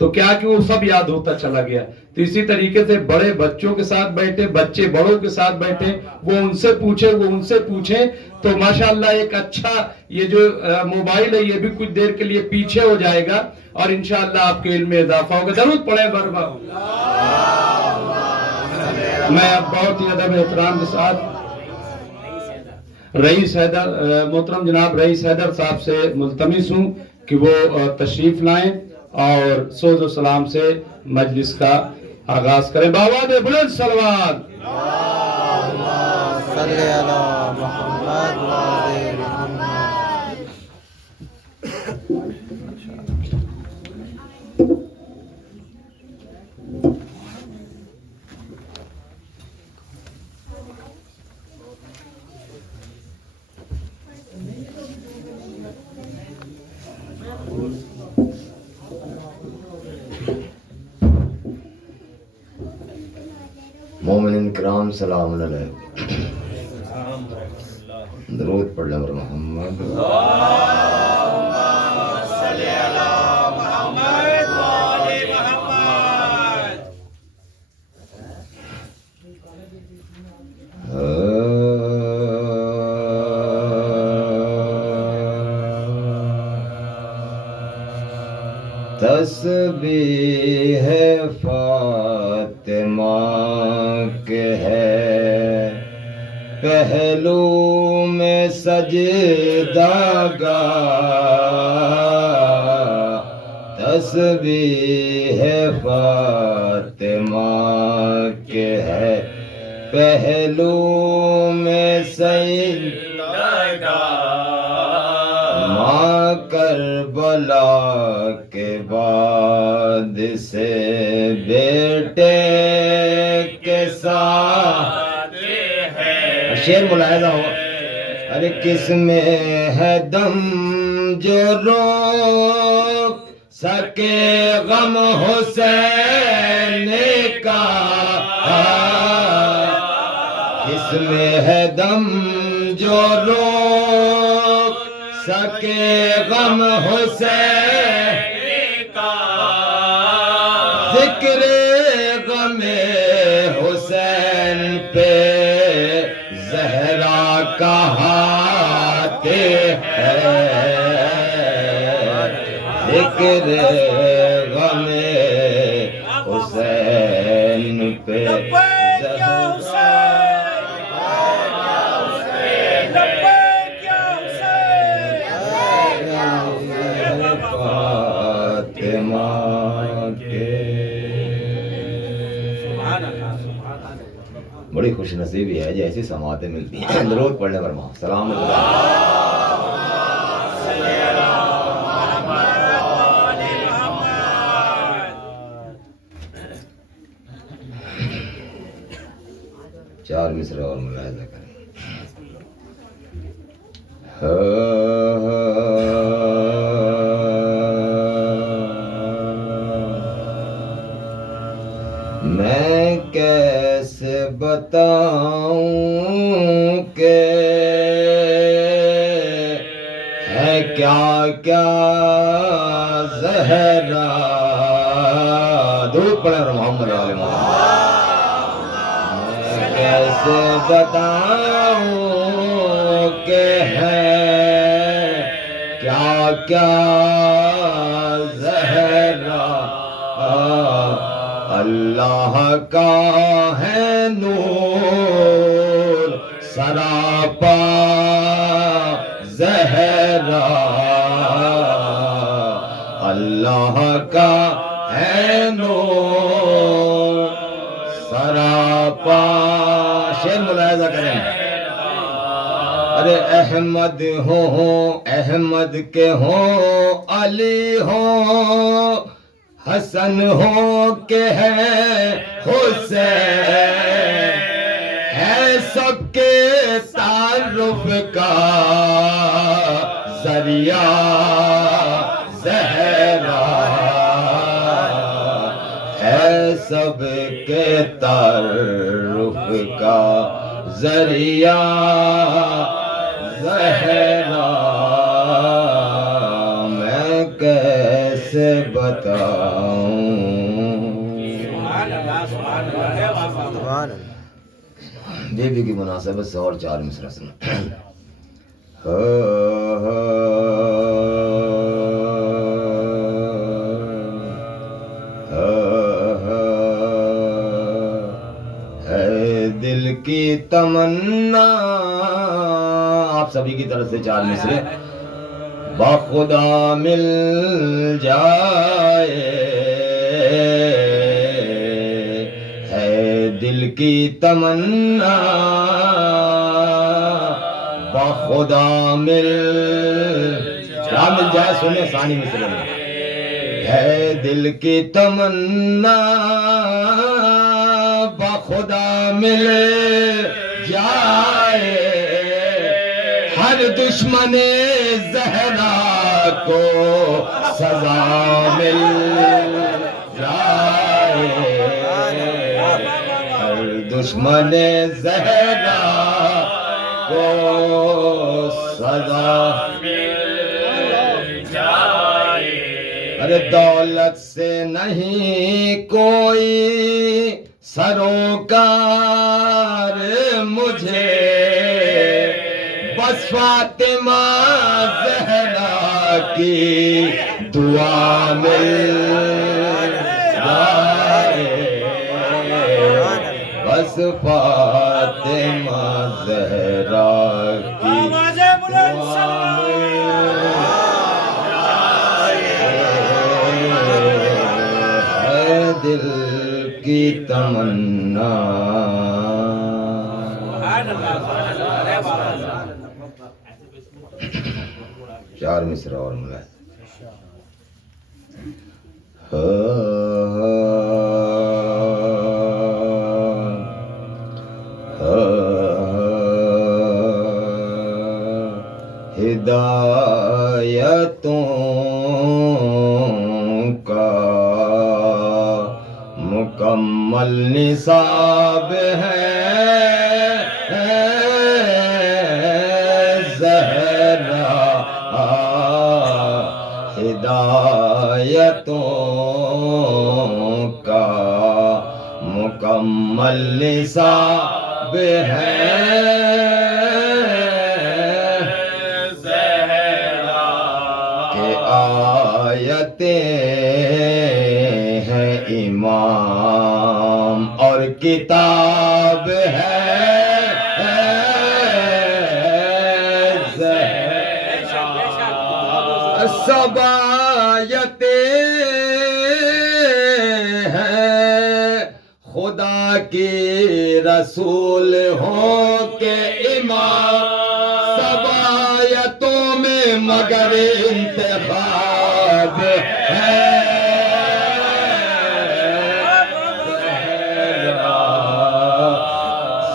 تو کیا کہ وہ سب یاد ہوتا چلا گیا. تو اسی طریقے سے بڑے بچوں کے ساتھ بیٹھے, بچے بڑوں کے ساتھ بیٹھے, وہ ان سے پوچھے, وہ ان سے پوچھیں, تو ماشاءاللہ ایک اچھا یہ جو موبائل ہے یہ بھی کچھ دیر کے لیے پیچھے ہو جائے گا اور انشاءاللہ آپ کے علم میں اضافہ ہوگا. درود پڑھیں بربا. میں اب بہت ہی ادب احترام کے ساتھ رئیس حیدر, محترم جناب رئیس حیدر صاحب سے ملتمس ہوں کہ وہ تشریف لائیں اور سوز و سلام سے مجلس کا آغاز کریں. بآواز بلند صلوات. صلی علی محمد و آل محمد. مومنین کرام سلام علیکم. درود پڑھ لیں محمد. تسبیح فاطمہ کے ہے پہلو میں سجدہ گاہ. تسبیح فاطمہ کے ہے پہلو میں سجدہ گاہ. ماں کربلا کے بعد سے بیٹے کے ساتھ ہے. شعر ملاحظہ ہو. ارے کس میں ہے دم جو روک سکے غم حسین کا. کس میں ہے دم جو روک سکے غم حسین کا. ذکر غم حسین پہ زہرا کہاتے ہیں. ذکر غم حسین پہ بڑی خوش نصیبی ہے جیسی سماعتیں ملتی ہیں. درود پڑھنے پر ماں سلام علیکم. چار مصرع اور ملاحظہ کریں. میں کیسے بتاؤں کہ ہے کیا کیا زہرا. درود پڑھیں محمد علیہ محمد. میں کیسے بتاؤں کہ ہے کیا کیا زہرا. اللہ کا ہے نور سراپا زہرا. اللہ کا ہے نور سراپا. شعر ملاحظہ کریں. ارے احمد ہوں احمد کے ہوں علی ہوں حسن ہو کہ ہے حسین ہے سب کے تعارف کا ذریعہ زہرا. ہے سب کے تعارف کا ذریعہ زہرا. میں کیسے کیسے بتاؤں سبحان اللہ بیوی کی مناسبت سے اور 4 مصرع سنا ہے دل کی تمنا آپ سبھی کی طرف سے 4 مصرع بخدا مل جائے ہے دل کی تمنا بخدا مل جائے سنیں ثانی مصرع میں ہے دل کی تمنا بخدا مل جائے ہر دشمن زہرا کو سزا مل جائے ہر دشمن زہرا کو سزا مل جائے ارے دولت سے نہیں کوئی سروکار مجھے بس فاطمہ زہرا کی دعا مل جائے بس فاطمہ زہرا کی دعا ہے دل کی تمنا 4 مصرع اور ملا ہدایتوں کا مکمل نصاب ہے زہرا ہدایتوں کا مکمل نصاب ہے زہرا کہ آیتیں ہیں امام اور کتاب ہے سب آیتیں ہیں خدا کی رسول ہو کے امام سب آیتوں میں مگر انتخاب ہے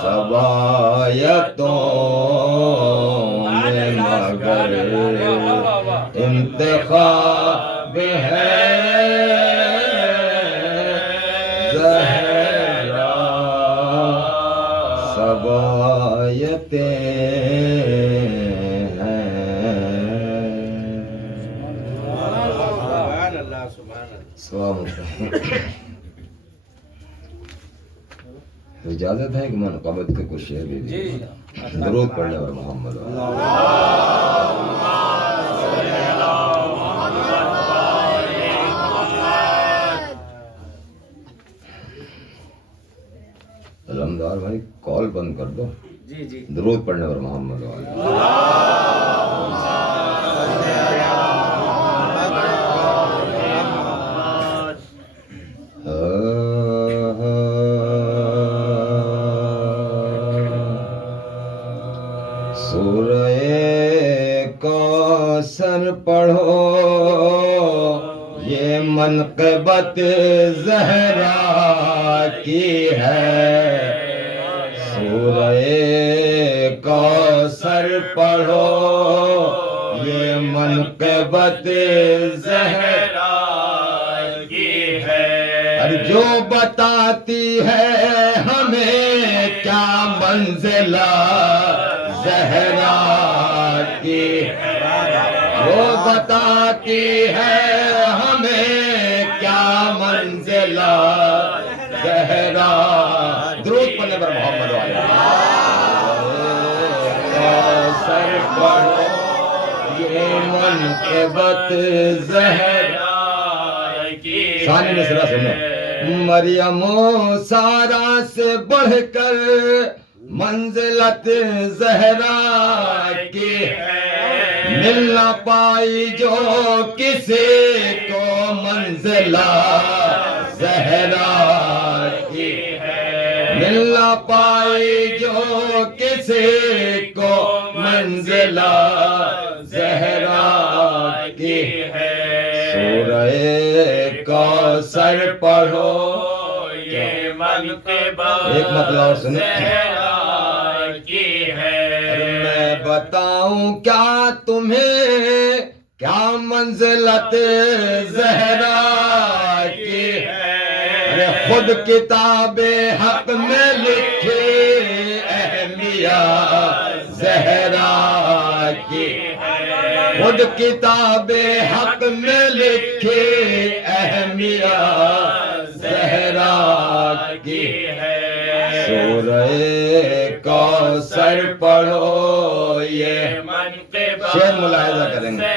سب آیتوں میں مگر انتخاب ہے زہرا سب آیتیں ہیں سبحان اللہ اجازت ہے کہ منقبت کے کچھ شعر بھی درود پڑھنے اور محمد علمدار بھائی کال بند کر دو درود پڑھنے اور محمد سورہ کوثر پڑھو یہ منقبت زہرا کی ہے سورہ کوثر پڑھو یہ منقبت زہرا کی ہے جو بتاتی ہے ہمیں کیا منزلہ زہرا کی وہ بتاتی ہے ہمیں منزلہ زہرا درود پڑھنے پر محمد والے کوثر پڑھو یہ منقبت زہرا کی ثانی مصرع سنو مریم و سارا سے بڑھ کر منزلت زہرا کی مل نہ پائی جو کسی کو منزلہ زہرا کی مل نہ پائی جو کسی کو منزلہ زہرا کی سورہ کوثر پڑھو یہ منقبت ایک مطلب اور سنیں میں بتاؤں کیا تمہیں کیا منزلت زہرا کی ہے خود کتاب حق میں لکھی اہمیہ زہرا کی خود کتاب حق میں لکھی اہمیہ زہرا کی سورہ کوثر پڑھو یہ شعر ملاحظہ کریں گے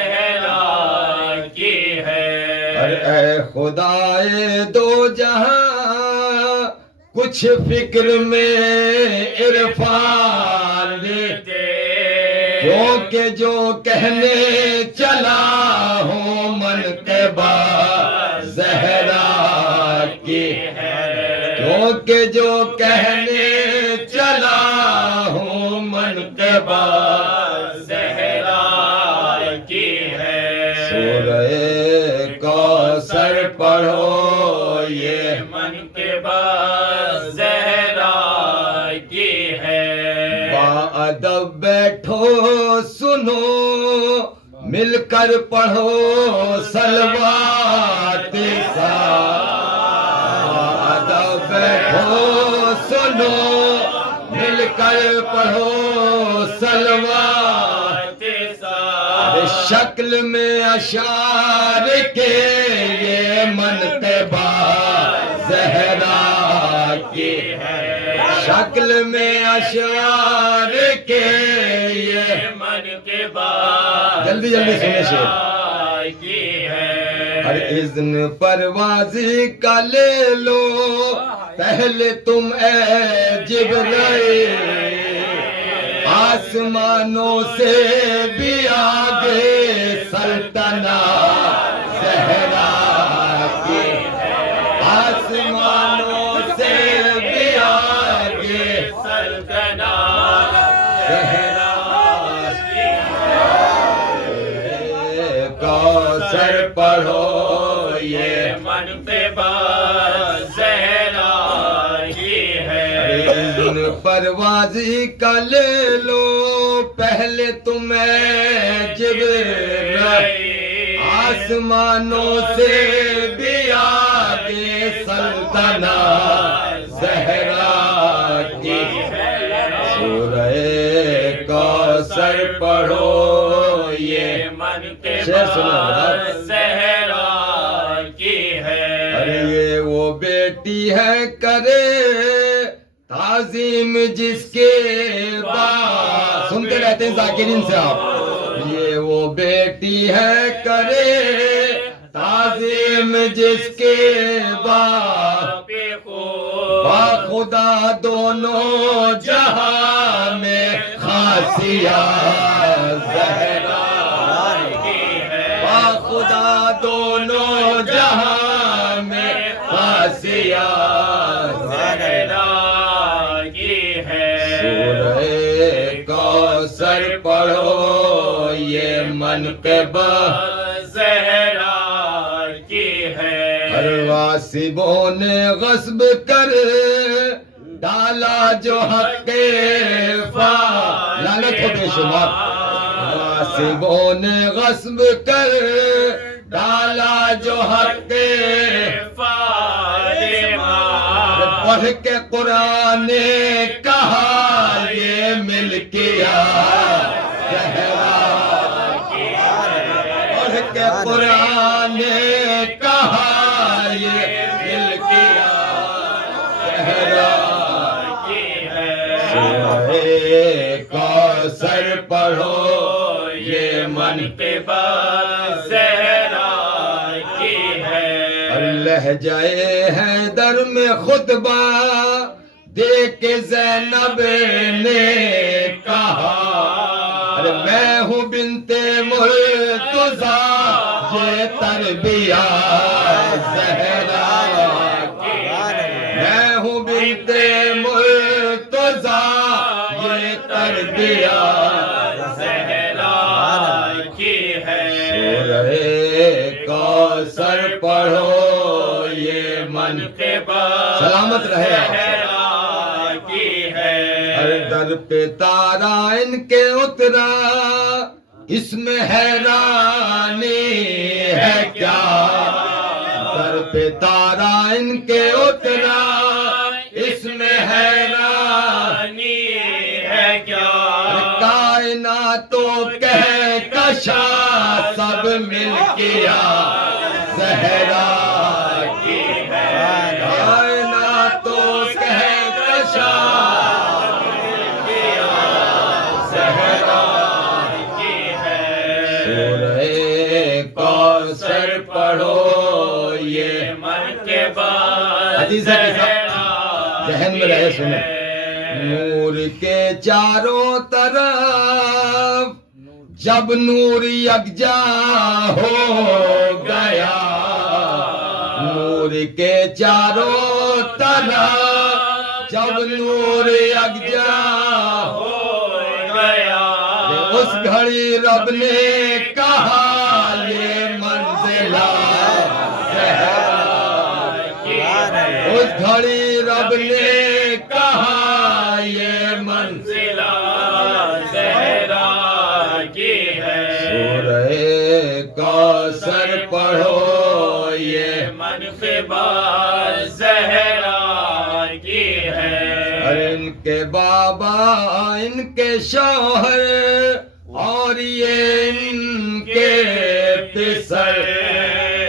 اور اے خدائے دو جہاں کچھ فکر میں عرفان دے کیونکہ جو کہنے چلا ہوں منقبہ زہرا کی کیونکہ جو کہنے چلا ہوں منقبہ زہرا کی ہے سورہ کوثر پڑھو یہ منقبہ زہرا کی ہے باادب بیٹھو سنو مل کر پڑھو صلوات بیٹھو سنو مل کر پڑھو صلوات شکل میں اشعار کے یہ منقبہ زہرا کی ہے شکل میں اشعار کے یہ منقبہ جلدی جلدی سنے شعر ہر اذن پروازی کا لے لو پہلے تم اے جبرائیل آسمانوں سے بھی آگے سلطنت زہرا کی آسمانوں سے بھی آگے سلطنت زہرا کوثر پڑھو یہ منقبہ زہرا کی ہے پروازی کا لے لو پہلے تمہیں جبرائیل آسمانوں سے بھی آگے سلطنت زہرا کی سورہ کوثر پڑھو یہ منقبہ زہرا کی ہے ارے یہ وہ بیٹی ہے کرے تعظیم جس کے بعد سنتے رہتے ہیں ذاکرین سے آپ یہ وہ بیٹی ہے کرے تعظیم جس کے بعد با خدا دونوں جہاں میں خاصیت زہرا با خدا دونوں جہاں میں خاصیت زہرا سورہ کوثر پڑھو یہ منقبہ زہرا کی ہے ہر غاصبوں نے غصب کر ڈالا جو حق لعنت ہو بے شمار غاصبوں نے غصب کر ڈالا جو حق پڑھ کے قرآن نے کہا یہ ملکیہ زہرا پڑھ کے قرآن نے کہا یہ ملکیہ پڑھو یہ منقبت زہرا کی ہے. اور لہجہ حیدر میں خطبہ دے کے زینب نے کہا ارے میں ہوں بنت مرتضیٰ یہ تربیہ زہرا کی ہے. میں ہوں بنت مرتضیٰ یہ تربیہ زہرا کی ہے. سورہ کوثر پڑھو یہ منقبت سلامت رہے در پہ تارا ان کے اترا اس میں حیرانی ہے کیا. در پہ تارا ان کے اترا اس میں حیرانی ہے کیا. کائناتوں کہکشا سب مل کیا زہرا کی ہے. کائناتوں کہکشا پڑھو یہ منقبت حدیث کے ساتھ ذہن میں رہے سنیں. نور کے چاروں طرف جب نور یکجا ہو گیا. نور کے چاروں طرف جب نور یکجا ہو گیا. اس گھڑی رب نے کہا یہ منزلہ زہرا کی ہے. اس گھڑی رب نے کہا یہ منزلہ زہرا کی ہے. سورہ کوثر پڑھو یہ منقبت زہرا کی ہے. اور ان کے بابا ان کے شوہر اور یہ ان کے پسر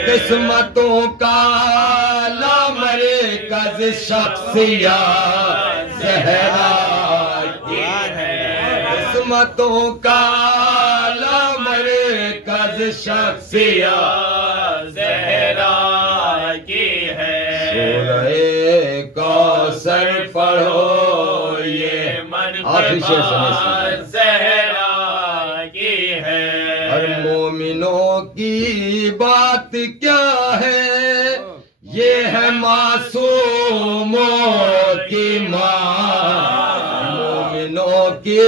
قسمتوں کا لامرکز شخصیہ زہرا کی ہے. قسمتوں کا لامرکز شخصیہ زہرا کی ہے. سورہ کوثر پڑھو یہ منقبت زہرا کی ہے. اور مومنوں کی بات کیا ہے یہ ہے معصوموں کی ماں. مومنوں کی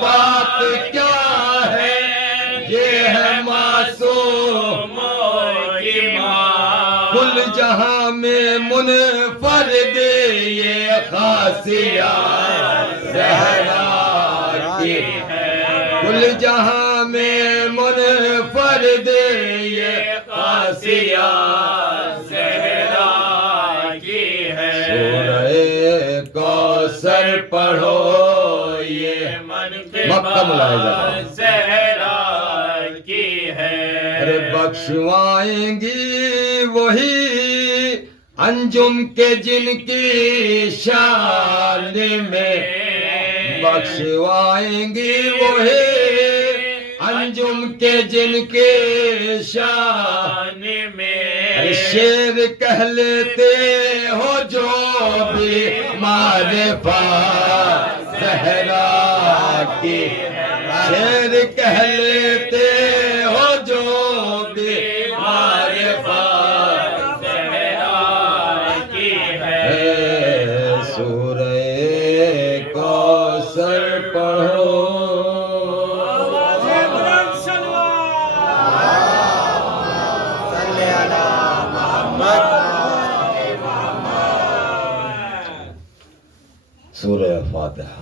بات کیا ہے یہ ہے معصوموں کی ماں. کل جہاں میں منفرد یہ خاصیہ زہرا کی ہے. کل جہاں میں منفرد یہ خاصیہ زہرا کی ہے. سورہ کوثر پڑھو یہ منقبت زہرا کی ہے. ارے بخشوائیں گی وہی انجم کے جن کی شان میں. بخشوائیں گی وہی انجم کے جن کے شان میں. شیر کہہ لیتے ہو جو بھی معرفت زہرا کی. شیر کہہ لیتے ہو جو بھی معرفت زہرا کی ہے. سورہ کوثر پڑھو سورہ فاتحہ.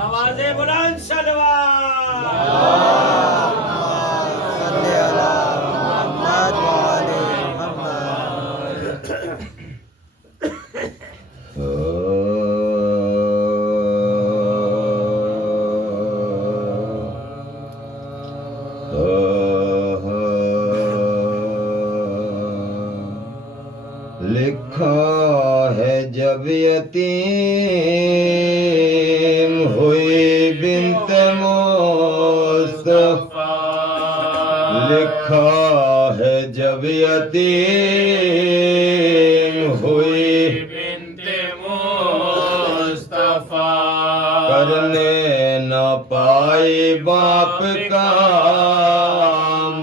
آواز بلند صلوات. ہے جب یتیم ہوئی بنت مصطفیٰ، لکھا ہے جب یتیم ہوئی بنت مصطفیٰ، کرنے نہ پائی باپ کا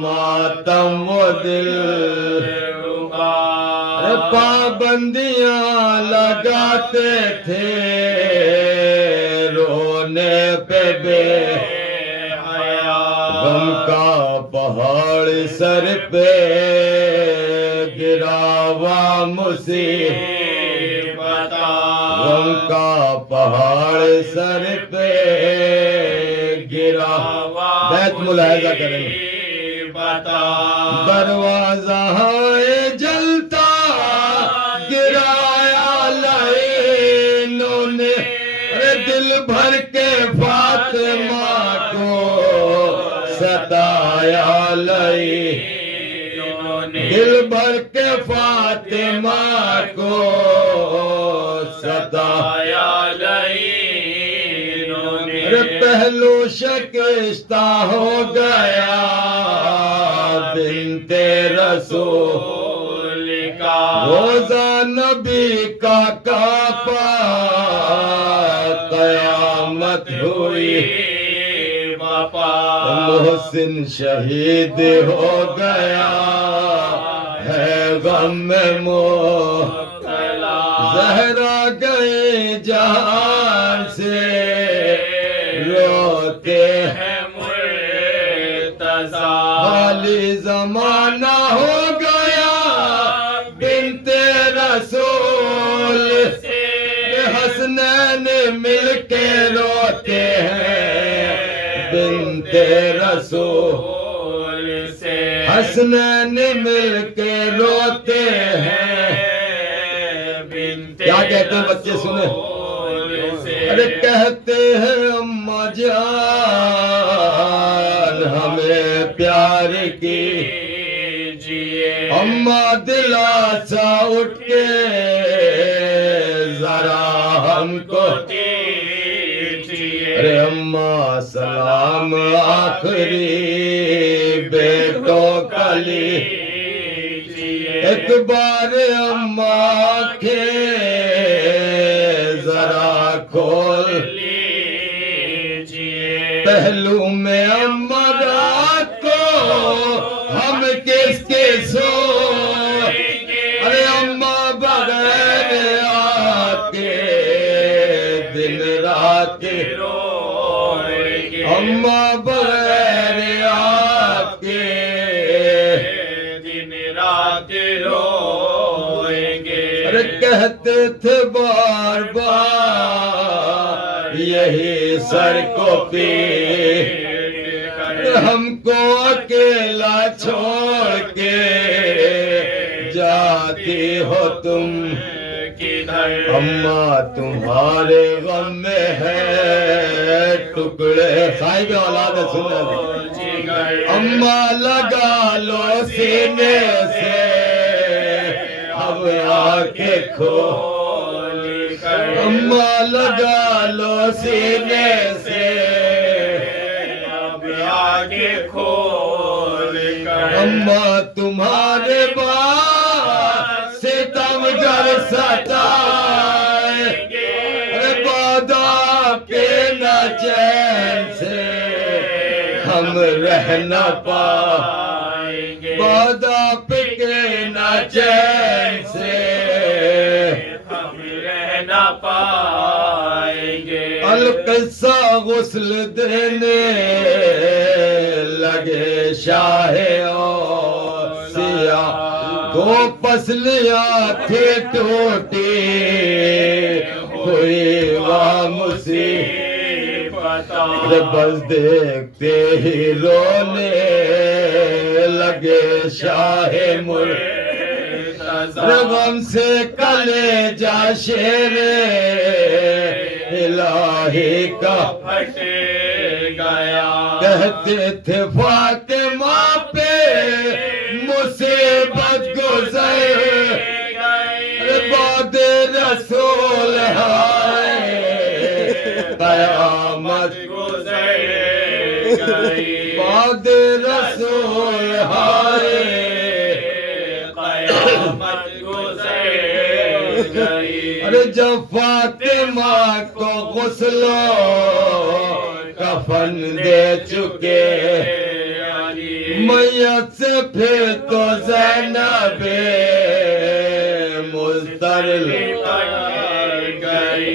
ماتم و دل، پابندیاں لگاتے تھے رونے پہ بے حیا، غم کا پہاڑ سر پہ گرا ہوا مصیبت، غم کا پہاڑ سر پہ گرا ہوا، بیت ملاحظہ کریں، دروازہ ہے جلتا گرایا لائنوں نے، دل بھر کے فاطمہ کو ستایا لائنوں نے، دل بھر کے فاطمہ کو ستایا لائنوں نے، پہلو شکستہ ہو گیا بنت رسول کا، روزہ نبی کا کعبہ قیامت ہوئی باپا، محسن شہید ہو گیا ہے غم میں مبتلا، زہرا گئے جہان سے روتے ہیں مرتضیٰ، خالی زمانہ ہو گیا بنت رسول سے، حسنین مل کے روتے ہیں بنت رسول سے، حسنین مل کے روتے ہیں بنت، کیا کہتے ہیں بچے سنیں، ارے کہتے ہیں اماں جان ہمیں پیار کیجئے، اماں دلاسا اٹھ کے ذرا ہم کو دیجئے، ارے اماں سلام آخری بیٹوں کا لیجئے، ایک بار اماں آنکھیں ذرا کھول لیجئے، پہلو میں اماں رات کو ہم کس کے سوئیں گے، ارے اماں بغیر آپ کے دن رات روئیں گے، اماں بغیر آپ کے دن رات روئیں گے، ارے کہتے تھے بار بار یہی سر کو پیٹ ہم کو اکیلا چھوڑ کے جاتی ہو تم کدھر، اماں تمہارے غم میں ہے ٹکڑے، صاحب اولاد سننا، اماں لگا لو سینے سے اب آنکھیں کھول کر، اماں لگا لو سینے سے آنکھیں کھول کر، اماں تمہارے بعد ستم گر ستائیں گے، بعد کے نہ چین سے ہم رہ نہ پائیں گے، بعد کے نہ چین سے ہم رہ نہ پائیں گے، القصہ غسل دینے لگے شاہ اور سیاہ، دو پسلیاں تھی ٹوٹی ہوئی مصیبت، بس دیکھتے ہی رونے لگے شاہ مرتضیٰ، غم سے کلیجہ شیر الہی کا پھٹ گیا، کہتے تھے فاطمہ پہ مصیبت گزر گئی، بعد رسول ہائے قیامت گزر گئی بعد رسول ہائے قیامت گزر گئی ارے جب فاطمہ کو غسل و کفن دے چکے میت سے پھر تو زینب مضطرب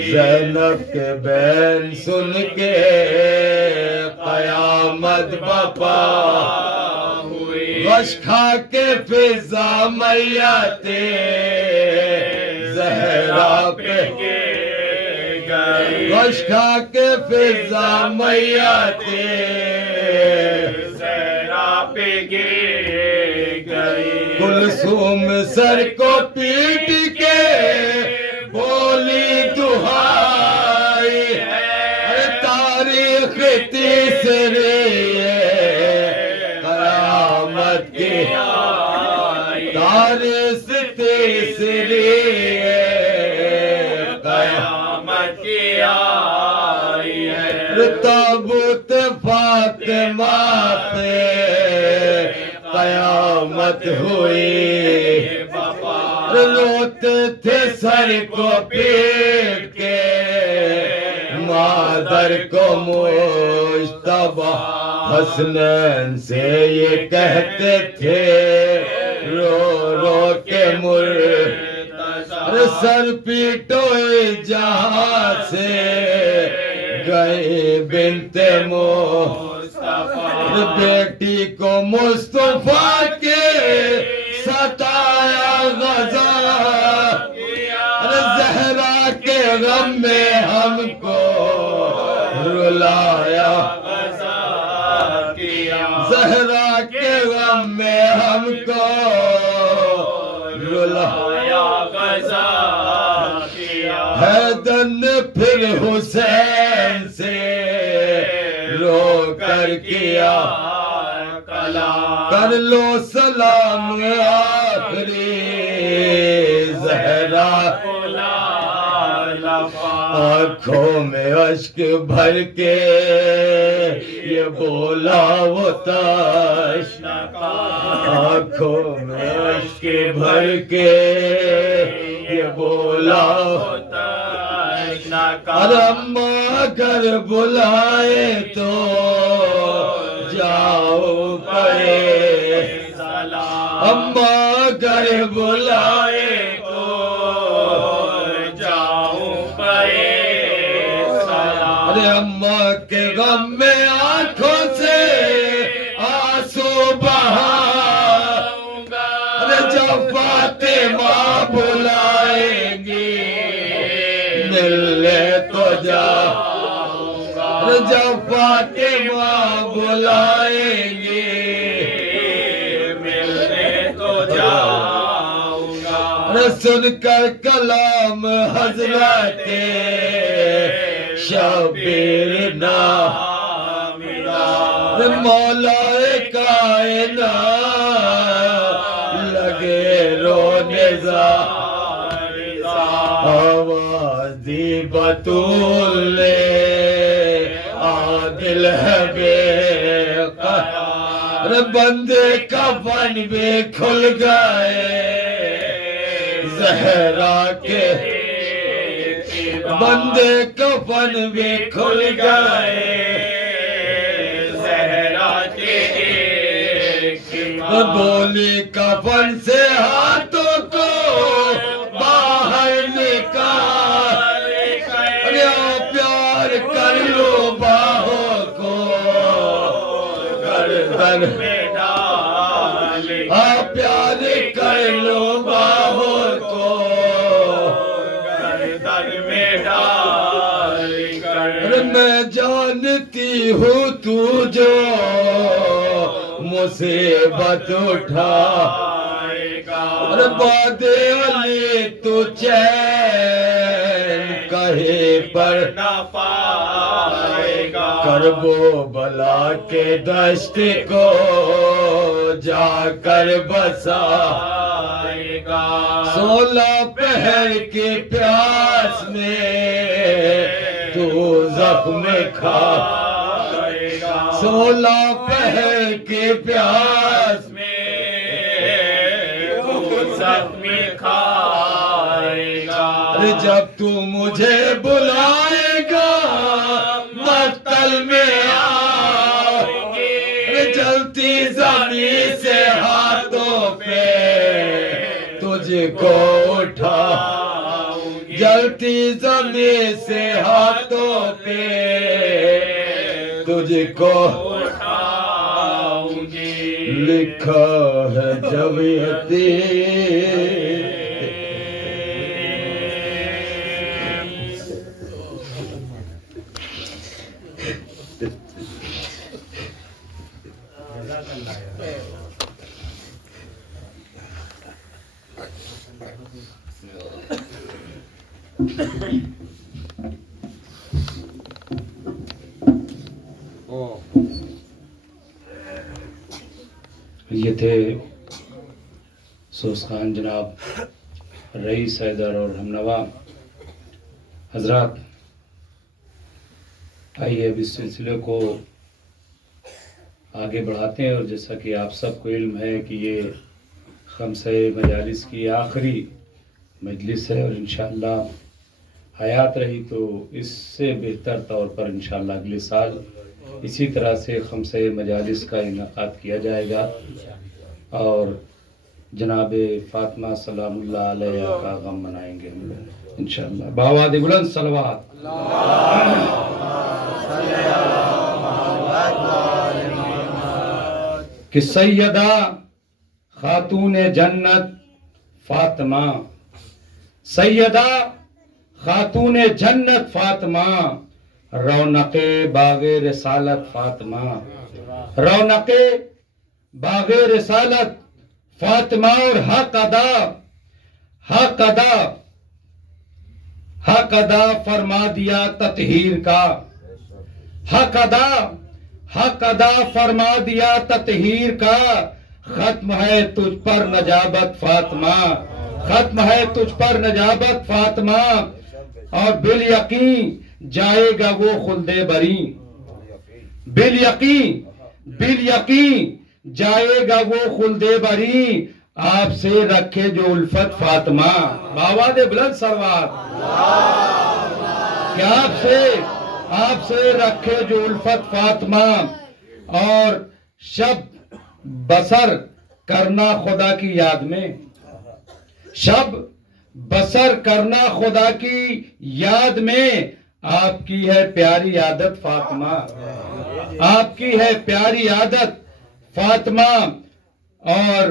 زینب کے بین سن کے قیامت بپا ہوئی غش کھا کے فضا میت زہرا پہ گئی غش کھا کے فضا میت زہرا پہ گر گئی کلثوم سر کو پیٹ کے بولی دہائی ہے تاریخ تیسری قیامت کی تاریخ تیسری قیامت کی آئی ہے تابوت فاطمہ پہ قیامت ہوئی روتے تھے سر کو پیٹ کے مادر کو مجتبی حسنین سے یہ کہتے تھے رو رو کے سر پیٹو جہاں سے گئے بنت بیٹی کو مصطفیٰ کے ستایا غزہ زہرا کے غم میں ہم کو رلایا زہرا کے غم میں ہم کو رلایا حیدر نے پھر حسین سے رو کر کیا کر لو سلام آخری زہرا آنکھوں میں اشک بھر کے یہ بولا وہ تاش آنکھوں میں اشک بھر کے یہ بولا اور اماں اگر بلائے تو جاؤ پڑے اماں اگر بلائے تو جاؤ پڑے ارے اماں کے غم میں آنکھوں سے آنسو بہاؤں گا ارے جب فاطمہ بلائیں گی ملنے تو جاؤں گا ارے جب فاطمہ بلائیں گی ملنے تو جاؤں گا ارے سن کر کلام حضرت شبیر مولا کائنات لگے رونے آوازی بطول نے عادل ہے بے قرار بندے کفن بھی کھل گئے زہرا کے بندے کفن بھی کھل گئے زہرا کے بولی کفن سے ہاتھوں کو باہر نکال پیار کر لو باہوں کو گردن میں ڈال پیار کر لو باہوں کو گردن میں ڈال کر میں جانتی ہوں تو جو مصیبت اٹھائے گا باد علی تو چین کہیں پر نہ پائے گا کرب و بلا کے دشت کو جا کر بسائے گا گا 16 پہر کے پیاس میں تو زخم کھائے گا 16 پہر کے پیاس زخم کھائے گا ارے جب تو مجھے بلائے گا مقتل میں آؤں گے ارے جلتی زمین سے ہاتھوں پہ تجھ کو اٹھاؤں گی جلتی زمین سے ہاتھوں پہ تجھ کو اٹھاؤں گی لکھا ہے جب یہ تھے سوز خان جناب رئیس حیدر اور ہمنوا حضرات. آئیے اب اس سلسلے کو آگے بڑھاتے ہیں، اور جیسا کہ آپ سب کو علم ہے کہ یہ خمسہ مجالس کی آخری مجلس ہے، اور انشاءاللہ حیات رہی تو اس سے بہتر طور پر انشاءاللہ اگلے سال اسی طرح سے خمسہ مجالس کا انعقاد کیا جائے گا، اور جناب فاطمہ سلام اللہ علیہ کا غم منائیں گے ہم لوگ انشاءاللہ. بآواد بلند صلوات. کہ سیدہ خاتون جنت فاطمہ، سیدہ خاتون جنت فاطمہ، رونق باغ رسالت فاطمہ، رونق باغ رسالت فاطمہ، اور حق ادا فرما دیا تطہیر کا، حق ادا فرما دیا تطہیر کا. ختم ہے تجھ پر نجابت فاطمہ، ختم ہے تجھ پر نجابت فاطمہ، اور بالیقین جائے گا وہ خلد بری، بالیقین جائے گا وہ خلد بری. آپ سے رکھے جو الفت فاطمہ. بآواد بلند صلوات. کہ آپ سے رکھے جو الفت فاطمہ، اور شب بسر کرنا خدا کی یاد میں، شب بسر کرنا خدا کی یاد میں. آپ کی ہے پیاری عادت فاطمہ، آپ کی ہے پیاری عادت فاطمہ، اور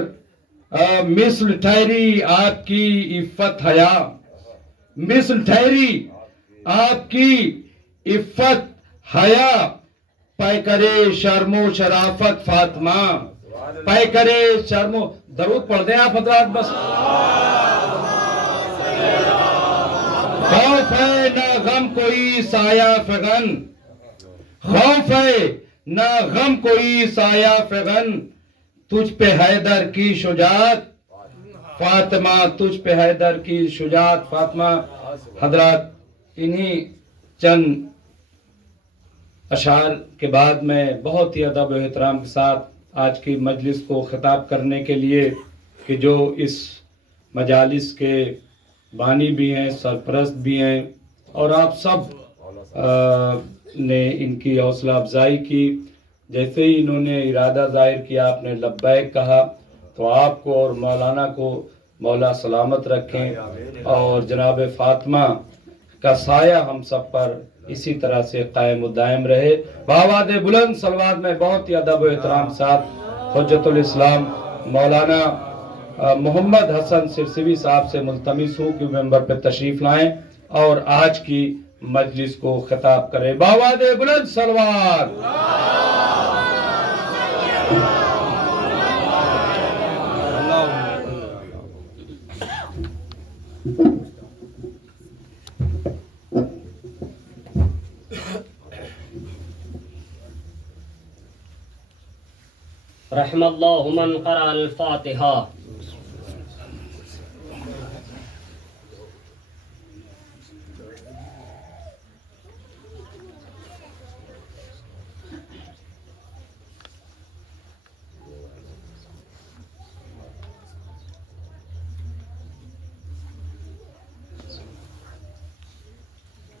مثل ٹھہری آپ کی عفت حیا، مثل ٹھہری آپ کی عفت حیا. پیکرے شرم و شرافت فاطمہ، پیکرے شرم و. درود پڑھ دیں آپ حضرات بس. خوف ہے نہ غم کوئی سایہ فغن، خوف ہے نہ غم کوئی سایہ فغن. تجھ پہ حیدر کی شجاعت فاطمہ، تجھ پہ حیدر کی شجاعت فاطمہ. حضرات انہی چند اشعار کے بعد میں بہت ہی ادب و احترام کے ساتھ آج کی مجلس کو خطاب کرنے کے لیے، کہ جو اس مجالس کے بانی بھی ہیں، سرپرست بھی ہیں، اور آپ سب نے ان کی حوصلہ افزائی کی. جیسے ہی انہوں نے ارادہ ظاہر کیا، آپ نے لبیک کہا، تو آپ کو اور مولانا کو مولا سلامت رکھیں، اور جناب فاطمہ کا سایہ ہم سب پر اسی طرح سے قائم و دائم رہے. بآواد بلند صلوات. میں بہت ہی ادب و احترام ساتھ حجت الاسلام مولانا محمد حسن سرسوی صاحب سے ملتمس ہوں کہ ممبر پہ تشریف لائیں اور آج کی مجلس کو خطاب کریں. بآواد بلند صلوات. رحم اللہ من قرأ الفاتحہ.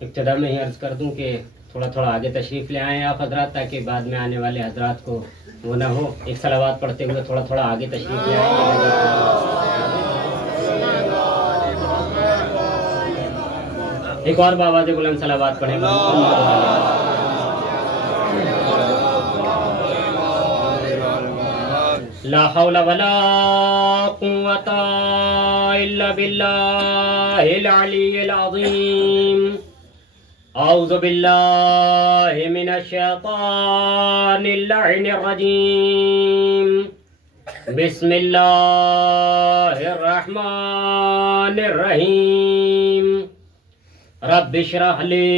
ابتدا میں ہی عرض کر دوں کہ تھوڑا تھوڑا آگے تشریف لے آئیں آپ حضرات، تاکہ بعد میں آنے والے حضرات کو وہ نہ ہو. ایک صلوات پڑھتے ہوئے تھوڑا تھوڑا آگے تشریف لے آئیں. ایک اور بآواز بلند صلوات پڑھیں. لا حول ولا قوة إلا بالله العلي العظيم. أعوذ بالله من الشيطان اللعين الرجيم. بسم الله الرحمن الرحيم. رب اشرح لي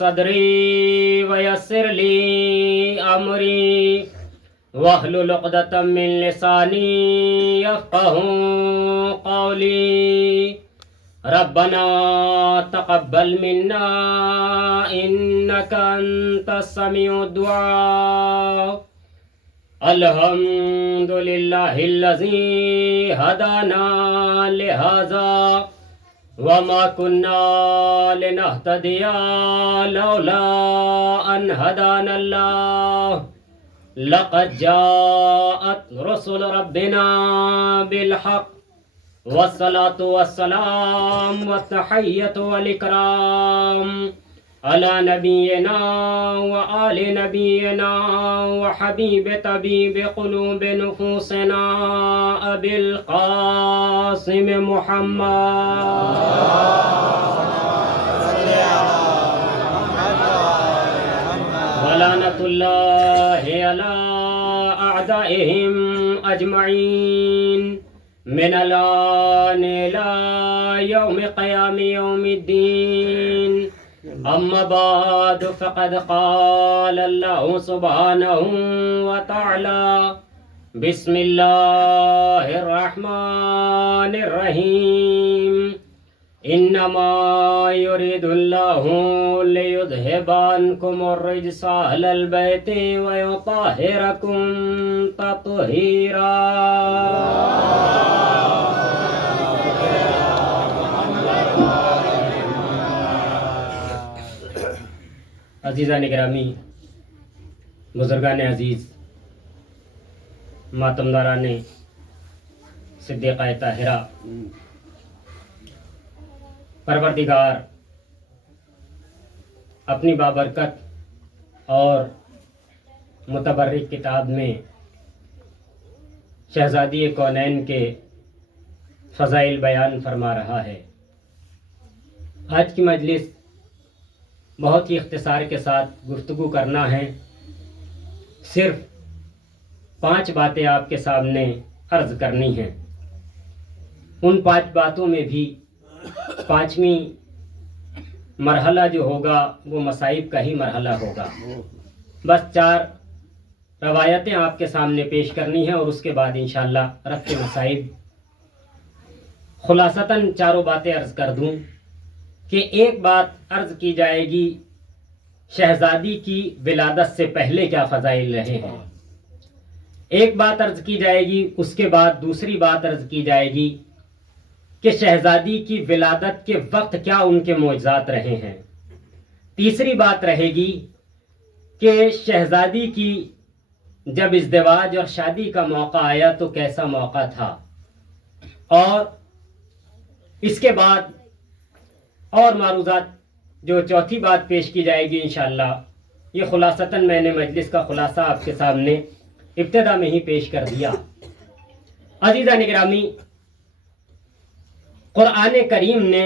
صدري ويسر لي أمري واحلل عقدة من لساني يفقهوا قولي. ربنا تقبل منا إنك أنت السميع الدعاء. الحمد لله الذي هدانا لهذا وما كنا لنهتدي لولا أن هدانا الله. لقد جاءت رسل ربنا بالحق والصلاة والسلام والتحية والإكرام على نبينا وآل نبينا وحبيب طبيب قلوب نفوسنا أبي القاسم محمد. ولعنة الله على أعدائهم أجمعين من الآن إلى يوم قيام يوم الدين. أما بعد فقد قال الله سبحانه وتعالى بسم الله الرحمن الرحيم. إنما يريد الله ليذهب عنكم الرجس أهل البيت ويطهركم تطهيرا. عزیزان گرامی، بزرگان عزیز، ماتمداران صدیقہ طاہرہ، پروردگار اپنی بابرکت اور متبرک کتاب میں شہزادی کونین کے فضائل بیان فرما رہا ہے. آج کی مجلس بہت ہی اختصار کے ساتھ گفتگو کرنا ہے. صرف 5 باتیں آپ کے سامنے عرض کرنی ہیں. ان 5 باتوں میں بھی 5ویں مرحلہ جو ہوگا وہ مصائب کا ہی مرحلہ ہوگا. بس 4 روایتیں آپ کے سامنے پیش کرنی ہیں اور اس کے بعد انشاءاللہ رفع مصائب. خلاصتاً 4 باتیں عرض کر دوں کہ ایک بات عرض کی جائے گی شہزادی کی ولادت سے پہلے کیا فضائل رہے ہیں. ایک بات عرض کی جائے گی، اس کے بعد دوسری بات عرض کی جائے گی کہ شہزادی کی ولادت کے وقت کیا ان کے معجزات رہے ہیں. تیسری بات رہے گی کہ شہزادی کی جب ازدواج اور شادی کا موقع آیا تو کیسا موقع تھا. اور اس کے بعد اور معروضات جو چوتھی بات پیش کی جائے گی انشاءاللہ. یہ خلاصتاً میں نے مجلس کا خلاصہ آپ کے سامنے ابتدا میں ہی پیش کر دیا. عزیزان گرامی، قرآن کریم نے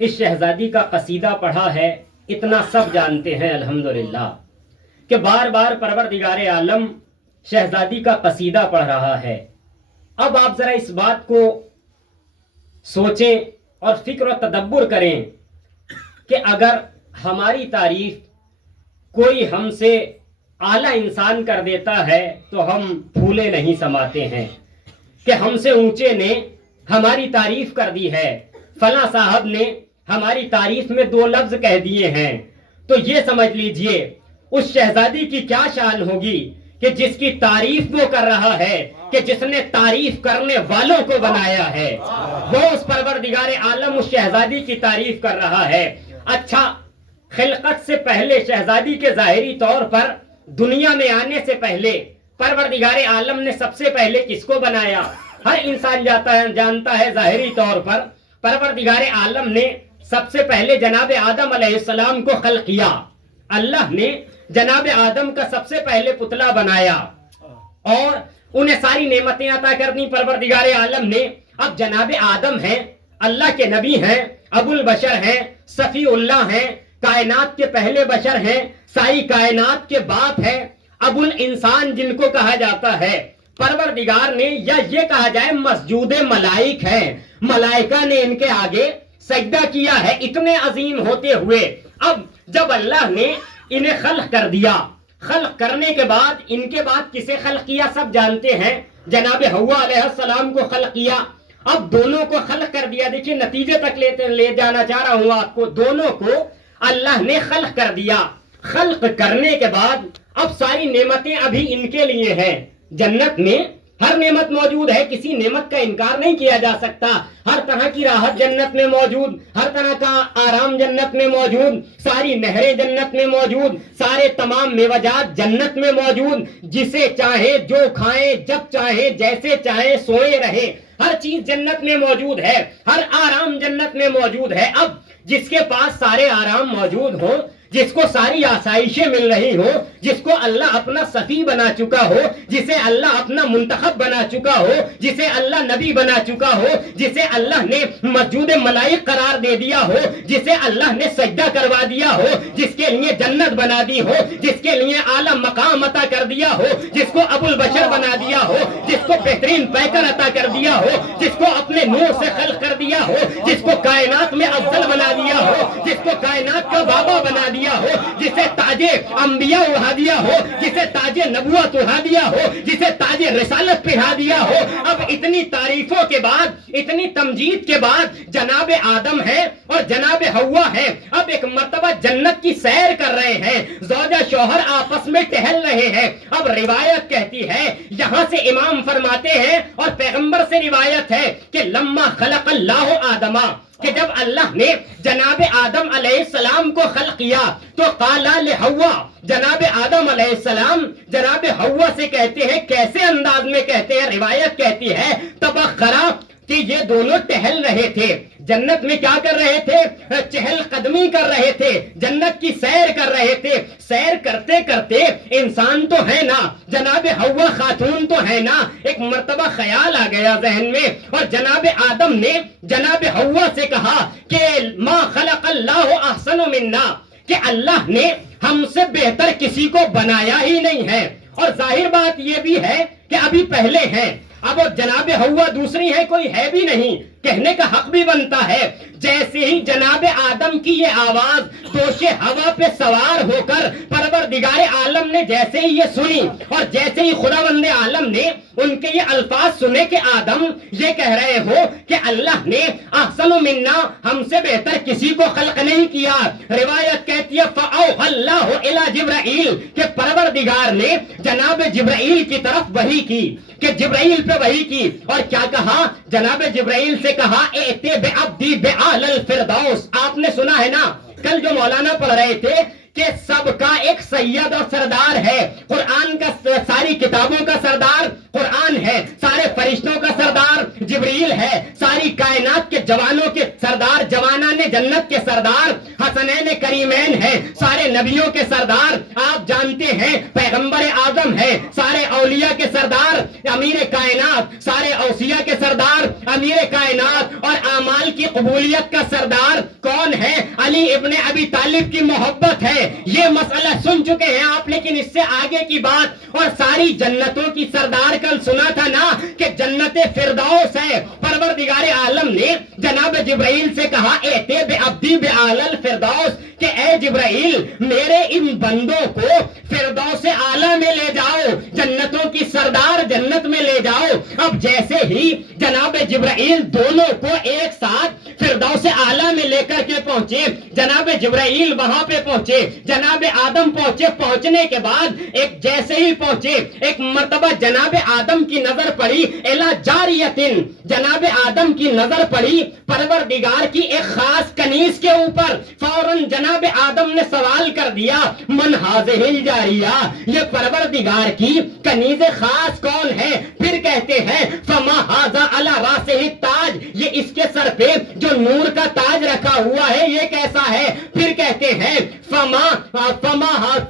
اس شہزادی کا قصیدہ پڑھا ہے. اتنا سب جانتے ہیں الحمدللہ کہ بار بار پروردگار عالم شہزادی کا قصیدہ پڑھ رہا ہے. اب آپ ذرا اس بات کو سوچیں اور فکر و تدبر کریں کہ اگر ہماری تعریف کوئی ہم سے اعلیٰ انسان کر دیتا ہے تو ہم پھولے نہیں سماتے ہیں کہ ہم سے اونچے نے ہماری تعریف کر دی ہے، فلاں صاحب نے ہماری تعریف میں 2 لفظ کہہ دیے ہیں، تو یہ سمجھ لیجئے اس شہزادی کی کیا شان ہوگی کہ جس کی تعریف وہ کر رہا ہے کہ جس نے تعریف کرنے والوں کو بنایا ہے. وہ اس پروردگار عالم اس شہزادی کی تعریف کر رہا ہے. اچھا خلقت سے پہلے شہزادی کے ظاہری طور پر دنیا میں آنے سے پہلے پروردگار عالم نے سب سے پہلے کس کو بنایا؟ ہر انسان جانتا ہے ظاہری طور پر پروردگار عالم نے سب سے پہلے جناب آدم علیہ السلام کو خلق کیا. اللہ نے جناب آدم کا سب سے پہلے پتلا بنایا اور انہیں ساری نعمتیں عطا کر دی پروردگار عالم نے. اب جناب آدم ہیں، اللہ کے نبی ہیں، ابو البشر ہیں، صفی اللہ ہیں، کائنات کے پہلے بشر ہیں، ساری کائنات کے باپ ہیں، ابو الانسان جن کو کہا جاتا ہے. پروردگار نے یا یہ کہا جائے مسجود ملائک ہیں، ملائکہ نے ان کے آگے سجدہ کیا ہے اتنے عظیم ہوتے ہوئے. اب جب اللہ نے انہیں خلق کر دیا، خلق کرنے کے بعد ان کے بعد کسے خلق کیا سب جانتے ہیں، جناب حوا علیہ السلام کو خلق کیا. اب دونوں کو خلق کر دیا. دیکھیے نتیجے تک لے جانا چاہ رہا ہوں آپ کو. دونوں کو اللہ نے خلق کر دیا. خلق کرنے کے بعد اب ساری نعمتیں ابھی ان کے لیے ہیں. جنت میں ہر نعمت موجود ہے، کسی نعمت کا انکار نہیں کیا جا سکتا. ہر طرح کی راحت جنت میں موجود، ہر طرح کا آرام جنت میں موجود، ساری نہریں جنت میں موجود، سارے تمام میوجات جنت میں موجود. جسے چاہے جو کھائیں، جب چاہے جیسے چاہے سوئے رہے، ہر چیز جنت میں موجود ہے، ہر آرام جنت میں موجود ہے. اب جس کے پاس سارے آرام موجود ہوں، جس کو ساری آسائشیں مل رہی ہو، جس کو اللہ اپنا صفی بنا چکا ہو، جسے اللہ اپنا منتخب بنا چکا ہو، جسے اللہ نبی بنا چکا ہو، جسے اللہ نے مسجود ملائک قرار دے دیا ہو، جسے اللہ نے سجدہ کروا دیا ہو، جس کے لیے جنت بنا دی ہو، جس کے لیے اعلیٰ مقام عطا کر دیا ہو، جس کو ابو البشر بنا دیا ہو، جس کو بہترین پیکر عطا کر دیا ہو، جس کو اپنے نور سے خلق کر دیا ہو، جس کو کائنات میں افضل بنا دیا ہو، جس کو کائنات کا بابا بنا دیا ہو، جسے تاج انبیاء اڑا دیا ہو، جسے تاج نبوت اڑا دیا ہو، جسے تاج رسالت پہنا دیا ہو. اب اتنی تعریفوں کے بعد، اتنی تمجید کے بعد جناب آدم ہے اور جناب حوا ہے. اب ایک مرتبہ جنت کی سیر کر رہے ہیں، زوجہ شوہر آپس میں ٹہل رہے ہیں. اب روایت کہتی ہے، یہاں سے امام فرماتے ہیں اور پیغمبر سے روایت ہے کہ لما خلق اللہ آدمہ، کہ جب اللہ نے جناب آدم علیہ السلام کو خلق کیا تو قالا لحوا، جناب آدم علیہ السلام جناب حوا سے کہتے ہیں، کیسے انداز میں کہتے ہیں، روایت کہتی ہے تبخرا، کہ یہ دونوں ٹہل رہے تھے جنت میں. کیا کر رہے تھے؟ چہل قدمی کر رہے تھے، جنت کی سیر کر رہے تھے. سیر کرتے کرتے انسان تو ہے نا، جناب حوا خاتون تو ہے نا، ایک مرتبہ خیال آ گیا ذہن میں اور جناب آدم نے جناب حوا سے کہا کہ ما خلق اللہ احسن منا، کہ اللہ نے ہم سے بہتر کسی کو بنایا ہی نہیں ہے. اور ظاہر بات یہ بھی ہے کہ ابھی پہلے ہیں، اب جناب حوا دوسری ہے، کوئی ہے بھی نہیں، کہنے کا حق بھی بنتا ہے. جیسے ہی جناب آدم کی یہ آواز دوش ہوا پہ سوار ہو کر پروردگار عالم نے جیسے ہی یہ سنی اور جیسے ہی خداوند عالم نے ان کے یہ الفاظ سنے کہ آدم یہ کہہ رہے ہو کہ اللہ نے احسن منا، ہم سے بہتر کسی کو خلق نہیں کیا. روایت کہتی ہے فأوحى اللہ الی جبرائیل، کہ پروردگار نے جناب جبرائیل کی طرف وحی کی، کہ جبرائیل پہ وحی کی اور کیا کہا؟ جناب جبرائیل سے کہا ائتی بعبدی بأعلی الفردوس. آپ نے سنا ہے نا کل جو مولانا پڑھ رہے تھے کہ سب کا ایک سید اور سردار ہے. قرآن کا ساری کتابوں کا سردار قرآن ہے، سارے فرشتوں کا سردار جبریل ہے، ساری کائنات کے جوانوں کے سردار جوانان جنت کے سردار حسنین کریمین ہے، سارے نبیوں کے سردار آپ جانتے ہیں پیغمبر اعظم ہے، سارے اولیاء کے سردار امیر کائنات، سارے اوصیاء کے سردار امیر کائنات، اور اعمال کی قبولیت کا سردار کون ہے؟ علی ابن ابی طالب کی محبت ہے. یہ مسئلہ سن چکے ہیں آپ، لیکن اس سے آگے کی بات اور ساری جنتوں کی سردار کل سنا تھا نا کہ جنت فردوس ہے. پروردگار عالم نے جناب جبرائیل سے کہا ائتی بعبدی بأعلی الفردوس، کہ اے جبرائیل میرے ان بندوں کو فردوس اعلیٰ میں لے جاؤ، جنتوں کی سردار جنت میں لے جاؤ. اب جیسے ہی جناب جبرائیل دونوں کو ایک ساتھ فردوس اعلیٰ میں لے کر کے پہنچے، جناب جبرائیل وہاں پہ پہنچے، جناب آدم پہنچے، پہنچنے کے بعد ایک جیسے ہی پہنچے ایک مرتبہ جناب آدم کی نظر پڑی الی جاریتن، جناب آدم کی نظر پڑی پروردگار کی ایک خاص کنیز کے اوپر، فوراً جناب آدم نے سوال کر دیا من ہذہ الجاریہ، یہ پروردگار کی کنیز خاص کون ہے؟ پھر کہتے ہیں فما ھذا علی راسہ التاج، یہ اس کے سر پہ جو نور کا تاج رکھا ہوا ہے یہ کیسا ہے؟ پھر کہتے ہیں فما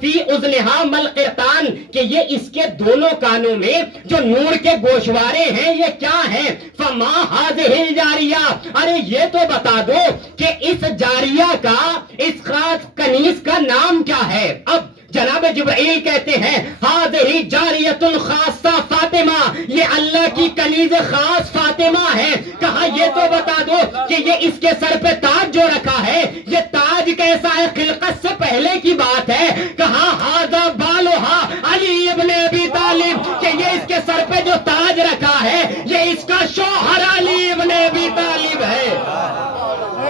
فی اذنہا ملقرتان، کہ یہ اس کے دونوں کانوں میں جو نور کے گوشوارے ہیں یہ کیا ہیں؟ فما ھذہ الجاریہ، ارے یہ تو بتا دو کہ اس جاریہ کا، اس خاص کنیز کا نام کیا ہے؟ اب جناب جبرائیل کہتے ہیں ہذہ جاریۃ الخاصہ فاطمہ، یہ اللہ کی کنیز خاص فاطمہ ہے۔ کہا یہ تو بتا دو کہ یہ اس کے سر پہ تاج جو رکھا ہے یہ تاج کیسا ہے؟ خلقت سے پہلے کی بات ہے۔ کہا ھذا بالھا علی ابن ابی طالب، کہ یہ اس کے سر پہ جو تاج رکھا ہے یہ اس کا شوہر علی ابن ابی طالب ہے۔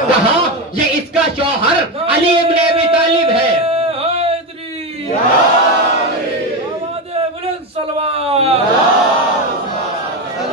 کہا یہ اس کا شوہر علی ابن ابی طالب ہے۔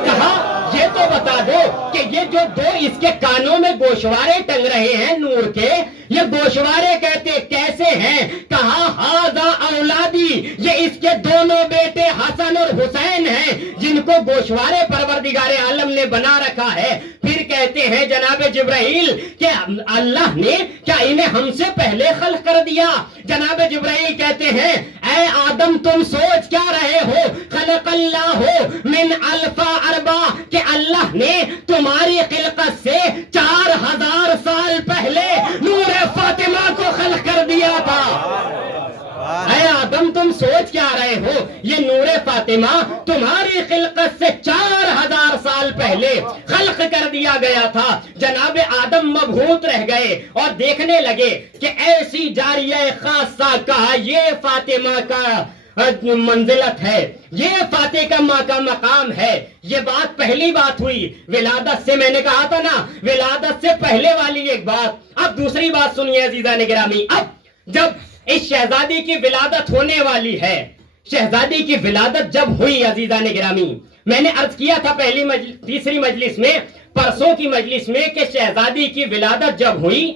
کہا یہ تو بتا دو کہ یہ جو دو اس کے کانوں میں گوشوارے ٹنگ رہے ہیں نور کے، یہ گوشوارے کہتے کیسے ہیں؟ کہا ھذا اولادی، یہ اس کے دونوں بیٹے حسن اور حسین ہیں جن کو گوشوارے پروردگار عالم نے بنا رکھا ہے۔ پھر کہتے ہیں جناب جبرائیل کہ اللہ نے کیا انہیں ہم سے پہلے خلق کر دیا؟ جناب جبرائیل کہتے ہیں اے آدم تم سوچ کیا رہے ہو؟ خلق اللہ من الفا اربع، کہ اللہ نے تمہاری خلقت سے 4000 سال پہلے نور فاطمہ کو خلق کر دیا تھا۔ اے آدم تم سوچ کیا رہے ہو؟ یہ نور فاطمہ تمہاری خلقت سے 4000 سال پہلے خلق کر دیا گیا تھا۔ جناب آدم مبہوت رہ گئے اور دیکھنے لگے کہ ایسی جاریہ خاصہ کا یہ فاطمہ کا منزلت ہے، یہ فاطمہ کا مقام ہے۔ یہ بات پہلی بات ہوئی ولادت سے، میں نے کہا تھا نا ولادت سے پہلے والی ایک بات۔ اب دوسری بات سنیے عزیزان گرامی، اب جب اس شہزادی کی ولادت ہونے والی ہے، شہزادی کی ولادت جب ہوئی عزیزان گرامی، میں نے عرض کیا تھا تیسری مجلس میں، پرسوں کی مجلس میں، کہ شہزادی کی ولادت جب ہوئی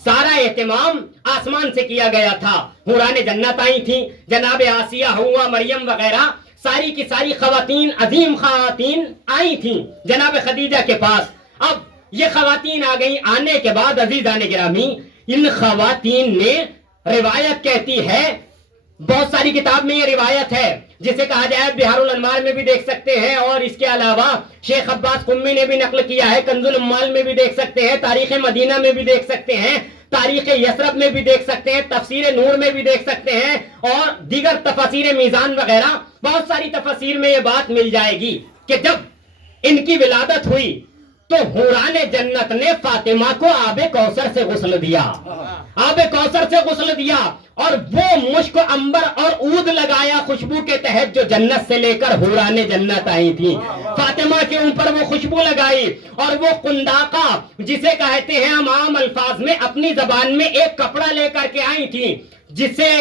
سارا اہتمام آسمان سے کیا گیا تھا۔ حوران جنت آئی تھیں، جناب آسیہ، حوا، مریم وغیرہ ساری کی ساری خواتین، عظیم خواتین آئی تھیں جناب خدیجہ کے پاس۔ اب یہ خواتین آ گئیں، آنے کے بعد عزیزان گرامی ان خواتین نے، روایت کہتی ہے، بہت ساری کتاب میں یہ روایت ہے جسے کہا جائے بہار الانوار میں بھی دیکھ سکتے ہیں، اور اس کے علاوہ شیخ عباس قمی نے بھی نقل کیا ہے، کنز الاموال میں بھی دیکھ سکتے ہیں، تاریخ مدینہ میں بھی دیکھ سکتے ہیں، تاریخ یثرب میں بھی دیکھ سکتے ہیں، تفسیر نور میں بھی دیکھ سکتے ہیں، اور دیگر تفاسیر میزان وغیرہ بہت ساری تفاسیر میں یہ بات مل جائے گی کہ جب ان کی ولادت ہوئی تو حوران جنت نے فاطمہ کو آب کوثر سے غسل دیا، آب کوثر سے غسل دیا، اور وہ مشک عنبر اور عود لگایا خوشبو کے تحت جو جنت سے لے کر حوران جنت آئی تھی۔ فاطمہ کے اوپر وہ خوشبو لگائی، اور وہ قنداقہ جسے کہتے ہیں ہم عام الفاظ میں اپنی زبان میں ایک کپڑا لے کر کے آئی تھی، جسے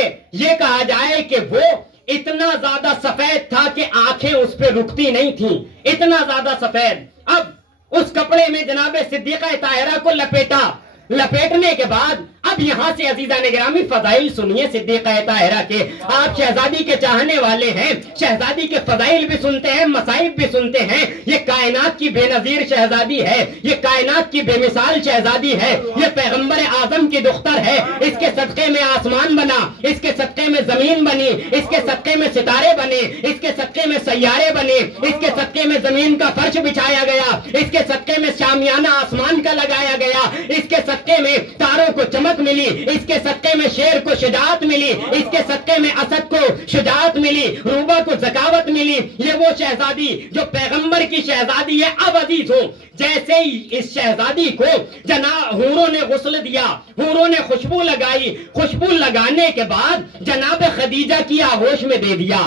یہ کہا جائے کہ وہ اتنا زیادہ سفید تھا کہ آنکھیں اس پہ رکتی نہیں تھیں، اتنا زیادہ سفید۔ اب اس کپڑے میں جناب صدیقہ طاہرہ کو لپیٹنے کے بعد اب یہاں سے عزیزان گرامی فضائل سنیے صدیقہ طاہرہ کے۔ آپ شہزادی کے چاہنے والے ہیں، شہزادی کے فضائل بھی سنتے ہیں، مصائب بھی سنتے ہیں۔ یہ کائنات کی بے نظیر شہزادی ہے، یہ کائنات کی بے مثال شہزادی ہے، یہ پیغمبر اعظم کی دختر ہے۔ اس کے صدقے میں آسمان بنا، اس کے صدقے میں زمین بنی، اس کے صدقے میں ستارے بنے، اس کے صدقے میں سیارے بنے، اس کے صدقے میں زمین کا فرش بچھایا گیا، اس کے صدقے میں شامیانہ آسمان کا لگایا گیا، اس کے صدقے میں تاروں کو چمک ملی، اس کے صدقے میں شیر کو شجاعت ملی، اس کے صدقے میں اسد کو شجاعت ملی، روبہ کو ذکاوت ملی۔ یہ وہ شہزادی جو پیغمبر کی شہزادی ہے۔ اب عزیزوں، جیسے ہی اس شہزادی کو حوروں نے غسل دیا، حوروں نے خوشبو لگائی، خوشبو لگانے کے بعد جناب خدیجہ کی آغوش میں دے دیا،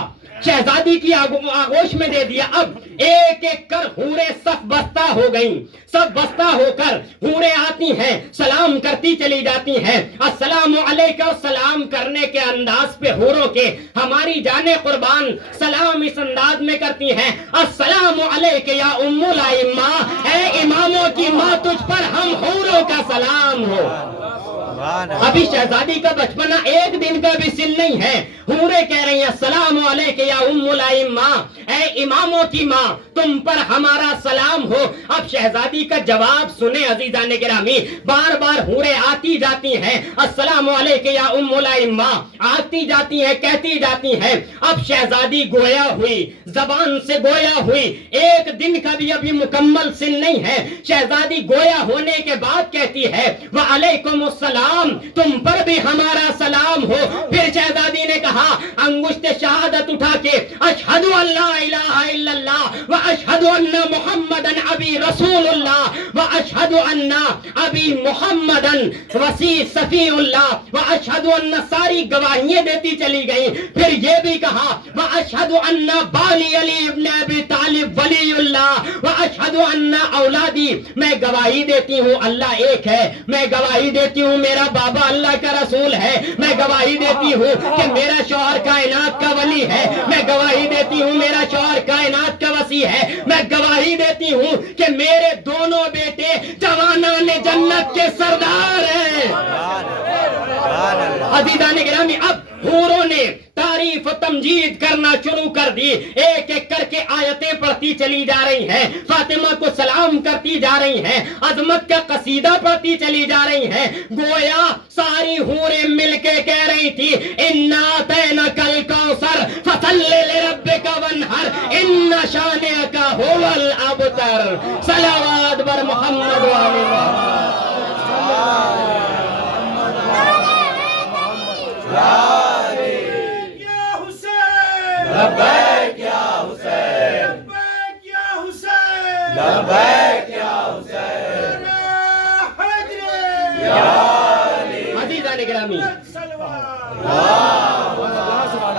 شہزادی کی آغوش میں دے دیا۔ اب ایک ایک کر حوریں صف بستہ ہو گئیں. سب بستہ ہو کر حوریں آتی ہیں, سلام کرتی چلی جاتی ہیں. السلام علیکم. اور سلام کرنے کے انداز پہ حوروں کے ہماری جانیں قربان سلام اس انداز میں کرتی ہیں, السلام علیکم یا ام الائمہ, اے اماموں کی ماں تجھ پر ہم حوروں کا سلام ہو. ابھی شہزادی کا بچپنا ایک دن کا بھی سن نہیں ہے, حوریں کہہ رہی ہیں السلام علیکم یا ام الائمہ, اے اماموں کی ماں تم پر ہمارا سلام ہو. اب شہزادی کا جواب سنیں عزیزان گرامی, بار بار حوریں آتی جاتی ہیں السلام علیکم یا ام الائمہ, آتی جاتی ہیں کہتی جاتی ہیں. اب شہزادی گویا ہوئی, زبان سے گویا ہوئی, ایک دن کا بھی ابھی مکمل سن نہیں ہے. شہزادی گویا ہونے کے بعد کہتی ہے وعلیکم السلام, تم پر بھی ہمارا سلام ہو. پھر شہزادی نے کہا انگشت شہادت اٹھا کے اشہد ان لا الہ الا اللہ و اشہد ان محمدن ابی رسول اللہ و اشہد ان ابی محمدن وسیع صفی اللہ و اشہد ان, ساری گواہیاں دیتی چلی گئیں. پھر یہ بھی کہا و اشہد ان بالی علی ابن ابی طالب ولی اللہ و اشہد ان اولادی, میں گواہی دیتی ہوں اللہ ایک ہے, میں گواہی دیتی ہوں میرا بابا اللہ کا رسول ہے, میں گواہی دیتی ہوں کہ میرا شوہر کائنات کا ولی ہے, میں گواہی دیتی ہوں میرا شوہر کائنات کا وسیع ہے, میں گواہی دیتی ہوں کہ میرے دونوں بیٹے جوانان جنت کے سردار ہیں. عزیزان گرامی, اب حوروں نے تعریف و تمجید کرنا شروع کر دی, ایک ایک کر کے آیتیں پڑھتی چلی جا رہی ہیں, فاطمہ کو سلام کرتی جا رہی ہیں, عظمت کا قصیدہ پڑھتی چلی جا رہی ہیں. گویا ساری حوریں مل کے کہہ رہی تھی انا اعطیناک الکوثر فصلی لربک وانحر ان شانئک هو الابتر. صلوات بر محمد و آل محمد. لبیک یا حسین, لبیک یا حسین, لبیک یا حسین, یا علی. عزیزان گرامی,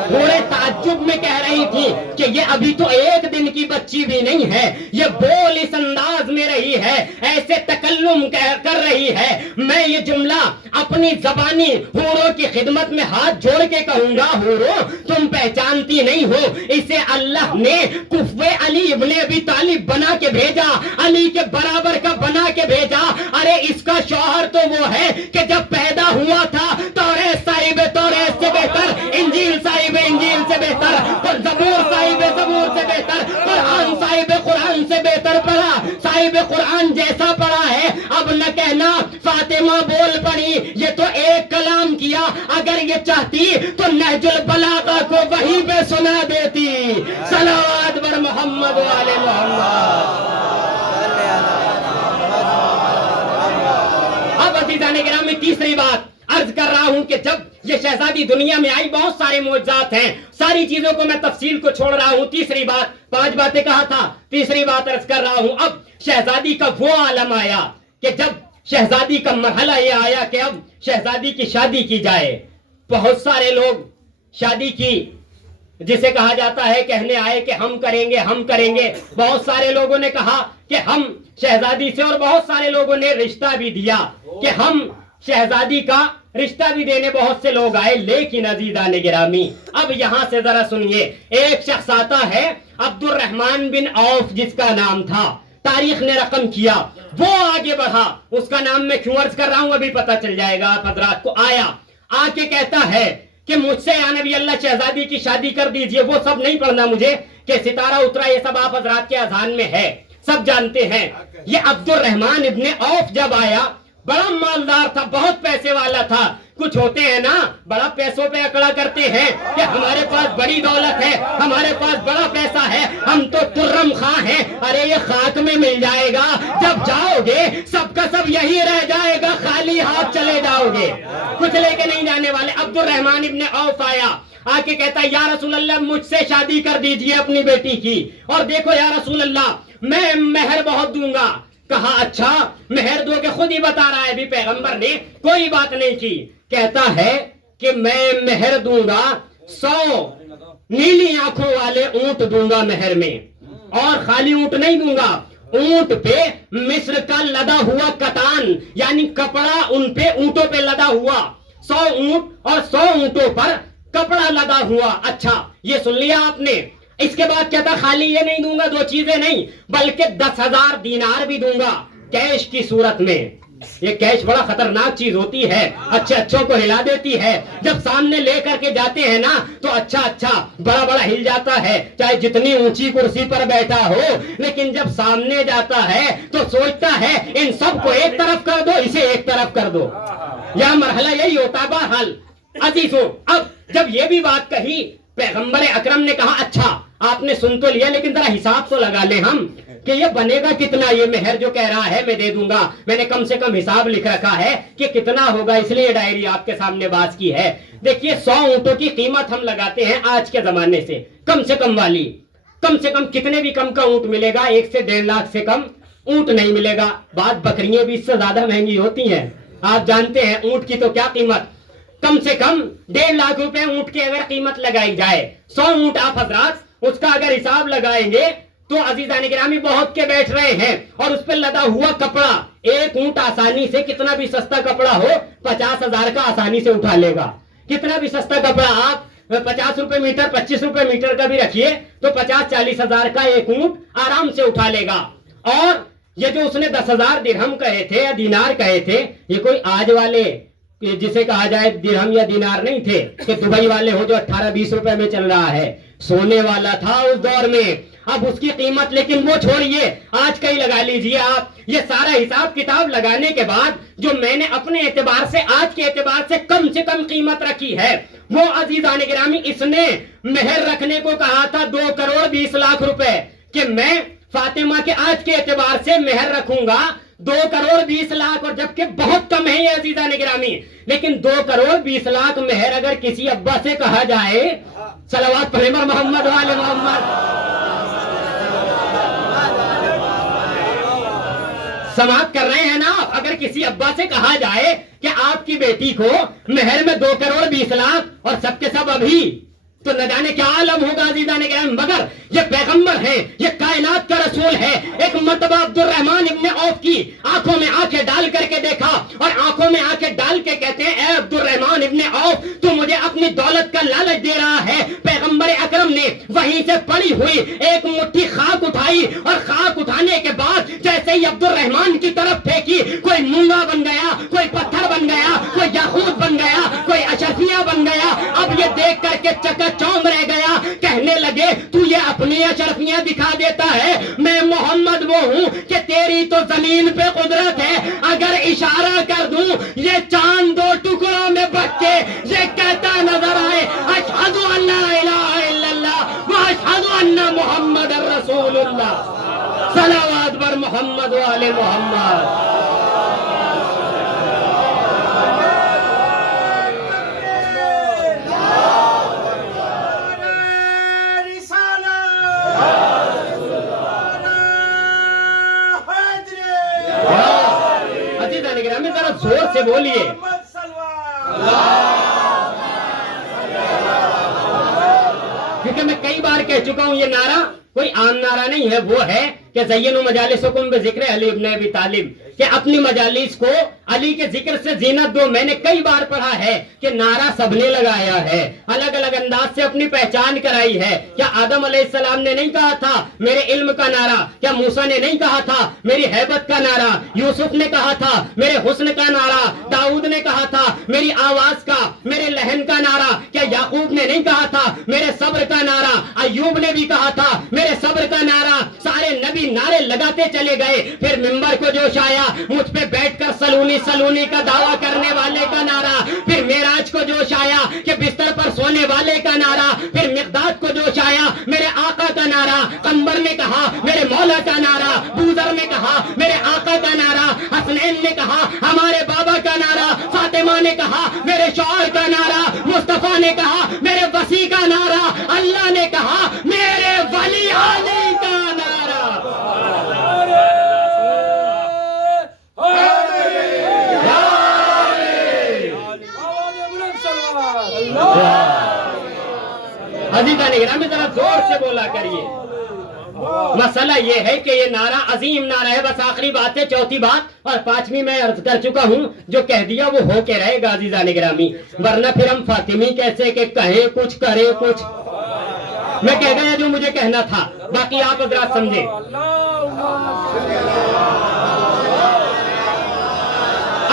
حوریں تعجب میں کہہ رہی تھی کہ یہ ابھی تو ایک دن کی بچی بھی نہیں ہے, یہ بول اس انداز میں رہی ہے, ایسے تکلم کر رہی ہے. میں یہ جملہ اپنی زبانی حوروں کی خدمت میں ہاتھ جوڑ کے کہوں گا, حوروں تم پہچانتی نہیں ہو, اسے اللہ نے کفو علی ابن ابی طالب بنا کے بھیجا, علی کے برابر کا بنا کے بھیجا. ارے اس کا شوہر تو وہ ہے کہ جب پیدا ہوا تھا توریت صاحب توریت سے بہتر, انجیل صاحب انجیل سے بہتر, زبور صاحب زبور سے بہتر, قرآن صاحب قرآن سے بہتر پڑھا, صاحب قرآن جیسا پڑھا ہے. اب نہ کہنا فاطمہ بول پڑی, یہ تو ایک کلام کیا, اگر یہ چاہتی تو نہج البلاغہ کو وہیں پہ سنا دیتی. صلوات بر محمد و آل محمد. اب عزیزان گرامی, تیسری بات عرض کر رہا ہوں کہ جب یہ شہزادی دنیا میں آئی بہت سارے معجزات ہیں, ساری چیزوں کو میں تفصیل کو چھوڑ رہا ہوں. تیسری بات, 5 باتیں کہا تھا, تیسری بات عرض کر رہا ہوں. اب شہزادی کا وہ عالم آیا کہ جب شہزادی کا مرحلہ یہ آیا کہ اب شہزادی کی شادی کی جائے. بہت سارے لوگ شادی کی جسے کہا جاتا ہے کہنے آئے کہ ہم کریں گے ہم کریں گے. بہت سارے لوگوں نے کہا کہ ہم شہزادی سے, اور بہت سارے لوگوں نے رشتہ بھی دیا کہ ہم شہزادی کا رشتہ بھی دینے بہت سے لوگ آئے. لیکن عزیزان گرامی, اب یہاں سے ذرا سنیے, ایک شخص آتا ہے عبد الرحمن بن عوف جس کا نام تھا, تاریخ نے رقم کیا, وہ آگے بڑھا. اس کا نام میں کیوں عرض کر رہا ہوں ابھی پتہ چل جائے گا آپ حضرات کو. آیا, آ کے کہتا ہے کہ مجھ سے یا نبی اللہ شہزادی کی شادی کر دیجئے. وہ سب نہیں پڑھنا مجھے کہ ستارہ اترا, یہ سب آپ حضرات کے اذہان میں ہے, سب جانتے ہیں. یہ عبد الرحمن ابن عوف جب آیا, بڑا مالدار تھا, بہت پیسے والا تھا. کچھ ہوتے ہیں نا بڑا پیسوں پہ اکڑا کرتے ہیں کہ ہمارے پاس بڑی دولت ہے, ہمارے پاس بڑا پیسہ ہے, ہم تو ترم خواہ ہیں. ارے یہ خاک میں مل جائے گا, جب جاؤ گے سب کا سب یہی رہ جائے گا, خالی ہاتھ چلے جاؤ گے, کچھ لے کے نہیں جانے والے. عبد الرحمن ابن عوف آیا, آ کے کہتا ہے یا رسول اللہ مجھ سے شادی کر دیجئے اپنی بیٹی کی, اور دیکھو یا رسول اللہ میں مہر بہت دوں گا. کہا اچھا مہر دو, کہ خود ہی بتا رہا ہے ابھی پیغمبر نے کوئی بات نہیں کی. کہتا ہے کہ میں مہر دوں گا 100 نیلی آنکھوں والے اونٹ دوں گا مہر میں. اور خالی اونٹ نہیں دوں گا، اونٹ پہ مصر کا لدا ہوا کتان یعنی کپڑا ان پہ اونٹوں پہ لدا ہوا، 100 اونٹ اور 100 اونٹوں پر کپڑا لدا ہوا۔ اچھا یہ سن لیا آپ نے۔ اس کے بعد کہتا خالی یہ نہیں دوں گا، 2 چیزیں نہیں بلکہ 10,000 دینار بھی دوں گا کیش کی صورت میں۔ یہ کیش بڑا خطرناک چیز ہوتی ہے، اچھے اچھوں کو ہلا دیتی ہے۔ جب سامنے لے کر کے جاتے ہیں نا تو اچھا بڑا بڑا ہل جاتا ہے، چاہے جتنی اونچی کرسی پر بیٹھا ہو، لیکن جب سامنے جاتا ہے تو سوچتا ہے ان سب کو ایک طرف کر دو، اسے ایک طرف کر دو۔ یہ مرحلہ یہی ہوتا ہے۔ بہرحال عزیزوں، اب جب یہ بھی بات کہی، پیغمبر اکرم نے کہا اچھا آپ نے سن تو لیا لیکن ذرا حساب تو لگا لیں ہم کہ یہ بنے گا کتنا، یہ مہر جو کہہ رہا ہے میں دے دوں گا، میں نے کم سے کم حساب لکھ رکھا ہے کہ کتنا ہوگا، اس لیے ڈائری آپ کے سامنے باز کی ہے۔ دیکھیے 100 اونٹوں کی قیمت ہم لگاتے ہیں آج کے زمانے سے کم والی، کم سے کم کتنے بھی کم کا اونٹ ملے گا، 1 سے 1.5 لاکھ سے کم اونٹ نہیں ملے گا۔ بات بکریاں بھی اس سے زیادہ مہنگی ہوتی ہیں، آپ جانتے ہیں اونٹ کی تو کیا قیمت، کم سے کم 1.5 لاکھ روپے اونٹ کی اگر قیمت لگائی جائے، 100 اونٹ آپ حضرات اس کا اگر حساب لگائیں گے تو عزیزان گرامی بہت کے بیٹھ رہے ہیں، اور اس پہ لدا ہوا کپڑا، ایک اونٹ آسانی سے کتنا بھی سستا کپڑا ہو 50,000 کا آسانی سے اٹھا لے گا۔ کتنا بھی سستا کپڑا آپ 50 روپے میٹر 25 روپے میٹر کا بھی رکھیے تو 50-40 ہزار کا ایک اونٹ آرام سے اٹھا لے گا۔ اور یہ جو اس نے 10,000 درہم کہے تھے یا دینار کہے تھے، یہ کوئی آج والے جسے کہا جائے درہم یا دینار نہیں تھے کہ دبئی والے ہو جو 18-20 روپے میں چل رہا ہے، سونے والا تھا اس دور میں۔ اب اس کی قیمت لیکن وہ چھوڑیے، آج کا ہی لگا لیجئے آپ۔ یہ سارا حساب کتاب لگانے کے بعد جو میں نے اپنے اعتبار سے آج کے اعتبار سے کم قیمت رکھی ہے وہ عزیزان گرامی، اس نے مہر رکھنے کو کہا تھا 2,20,00,000 روپے کہ میں فاطمہ کے آج کے اعتبار سے مہر رکھوں گا 2,20,00,000، اور جبکہ بہت کم ہے یہ عزیزان گرامی، لیکن 2,20,00,000 مہر اگر کسی ابا سے کہا جائے، صلوات پڑھیں محمد والے محمد، سماعت کر رہے ہیں نا، اگر کسی ابا سے کہا جائے کہ آپ کی بیٹی کو مہر میں 2,20,00,000 اور سب کے سب ابھی، تو نہ جانے کیا عالم ہوگا عزیزان گرامی۔ مگر یہ پیغمبر ہے، یہ کائنات کا رسول ہے۔ ایک مرتبہ عبد الرحمن ابن عوف کی آنکھوں میں آنکھیں ڈال کر کے دیکھا اور آنکھوں میں آنکھیں ڈال کے کہتے ہیں اے عبد الرحمن ابن عوف، تو مجھے اپنی دولت کا لالچ دے رہا ہے۔ پیغمبر اکرم نے وہیں سے پڑی ہوئی ایک مٹھی خاک اٹھائی اور خاک اٹھانے کے بعد جیسے ہی عبد الرحمن کی طرف پھینکی، کوئی مونگا بن گیا، کوئی پتھر بن گیا، کوئی یاقوت بن گیا، کوئی اشرفیہ بن گیا۔ اب یہ دیکھ کر کے چکا چوم رہ گیا، کہنے لگے تو یہ اپنی اشرفیاں دکھا دیتا ہے، میں محمد وہ ہوں کہ تیری تو زمین پہ قدرت ہے، اگر اشارہ کر دوں یہ چاند 2 ٹکڑوں میں بٹ کے یہ کہتا نظر آئے اشہد ان لا الہ الا اللہ و اشہد ان محمد رسول اللہ۔ صلوات بر محمد و آل محمد۔ ذرا زور سے بولیے، کیونکہ میں کئی بار کہہ چکا ہوں یہ نعرہ کوئی عام نعرہ نہیں ہے، وہ ہے کہ زینوا مجالسکم بذکر علی ابن ابی طالب، کہ اپنی مجالس کو علی کے ذکر سے زینت دو۔ میں نے کئی بار پڑھا ہے کہ نعرہ سب نے لگایا ہے، الگ الگ انداز سے اپنی پہچان کرائی ہے۔ کیا آدم علیہ السلام نے نہیں کہا تھا میرے علم کا نعرہ؟ کیا موسیٰ نے نہیں کہا تھا میری ہیبت کا نعرہ؟ یوسف نے کہا تھا میرے حسن کا نعرہ؟ داؤد نے کہا تھا میری آواز کا، میرے لہن کا نعرہ؟ کیا یعقوب نے نہیں کہا تھا میرے صبر کا نعرہ؟ ایوب نے بھی کہا تھا میرے صبر کا نعرہ؟ سارے نبی نعرے لگاتے چلے گئے، پھر ممبر کو جوش آیا، مجھ پہ بیٹھ کر سلونی سلونی کا دعویٰ کرنے والے کا نعرہ، پھر معراج کو جوش آیا کہ بستر پر سونے والے کا نعرہ، پھر مقداد کو جوش آیا میرے آقا کا نعرہ، قمبر نے کہا میرے مولا کا نعرہ، بوذر نے کہا میرے آقا کا نعرہ، حسنین نے کہا ہمارے بابا کا نعرہ، فاطمہ نے کہا میرے شوہر کا نعرہ، مصطفیٰ نے کہا میرے وسیع کا نعرہ، اللہ نے کہا میرے ولی علی کا نعرہ۔ عزیزان گرامی ذرا زور سے بولا کریے۔ مسئلہ یہ ہے کہ یہ نعرہ عظیم نعرہ ہے. بس آخری بات ہے, چوتھی بات اور پانچویں میں عرض کر چکا ہوں, جو کہہ دیا وہ ہو کے رہے گا عزیزان گرامی, ورنہ پھر ہم فاطمی کیسے کہ کہیں کچھ کریں کچھ. میں کہہ گیا جو مجھے کہنا تھا, باقی آپ حضرات سمجھے.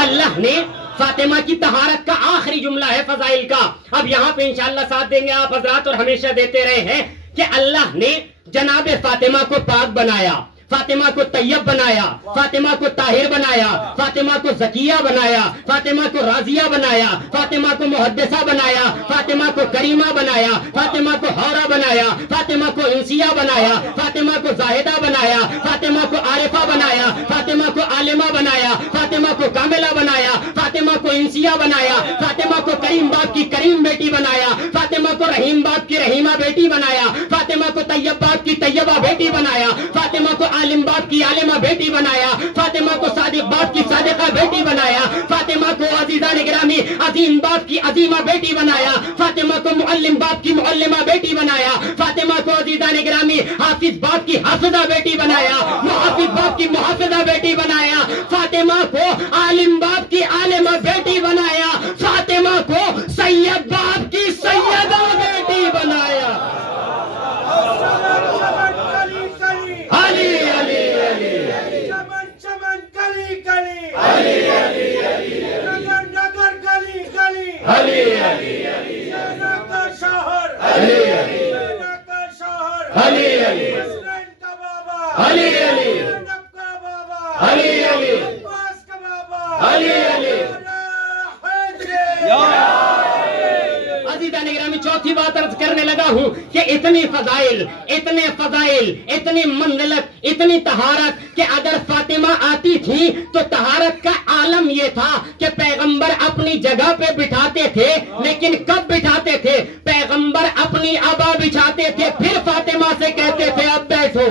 اللہ نے فاطمہ کی طہارت کا آخری جملہ ہے فضائل کا. اب یہاں پہ انشاءاللہ ساتھ دیں گے آپ حضرات, اور ہمیشہ دیتے رہے ہیں کہ اللہ نے جناب فاطمہ کو پاک بنایا, فاطمہ کو طیب بنایا, فاطمہ کو طاہر بنایا, فاطمہ کو زکیہ بنایا, فاطمہ کو راضیہ بنایا, فاطمہ کو محدثہ بنایا, فاطمہ کو کریمہ بنایا, فاطمہ کو حورہ بنایا, فاطمہ کو انسیہ بنایا, فاطمہ کو زاہدہ بنایا, فاطمہ کو عارفہ بنایا, فاطمہ کو عالمہ بنایا, فاطمہ کو کاملہ بنایا, فاطمہ کو انسیہ بنایا, فاطمہ کو کریم باپ کی کریم بیٹی بنایا, فاطمہ کو رحیم باپ کی رحیمہ بیٹی بنایا, فاطمہ کو طیب باپ کی طیبہ بیٹی بنایا, فاطمہ کو عالم باپ کی عالمہ بیٹی بنایا, فاطمہ کو صادق باپ کی صادقہ بیٹی بنایا, فاطمہ کو عزیزان گرامی عظیم باپ کی عظیمہ بیٹی بنایا, فاطمہ کو معلم باپ کی معلمہ بیٹی بنایا, فاطمہ کو عزیزان گرامی حافظ باپ کی حافظہ بیٹی بنایا, محافظ باپ کی محافظہ بیٹی بنایا, فاطمہ کو عالم باپ کی عالمہ بیٹی بنایا, فاطمہ کو سید باپ کی سیدہ بیٹی بنایا. علی علی علی چمن چمن گلی گلی علی علی علی نگر نگر گلی گلی علی علی علی سینا کا شوہر علی علی سینا کا شوہر علی علی حسنین کا بابا علی علی زینب کا بابا علی علی عباس کا بابا علی علی. عزیزان گرامی چوتھی بات عرض کرنے لگا ہوں کہ اتنی فضائل, اتنی منزلت, اتنی طہارت کہ اگر فاطمہ آتی تھی تو طہارت کا عالم یہ تھا کہ پیغمبر اپنی جگہ پہ بٹھاتے تھے, لیکن کب بٹھاتے تھے؟ پیغمبر اپنی عبا بچھاتے تھے, پھر فاطمہ سے کہتے تھے اب بیٹھو.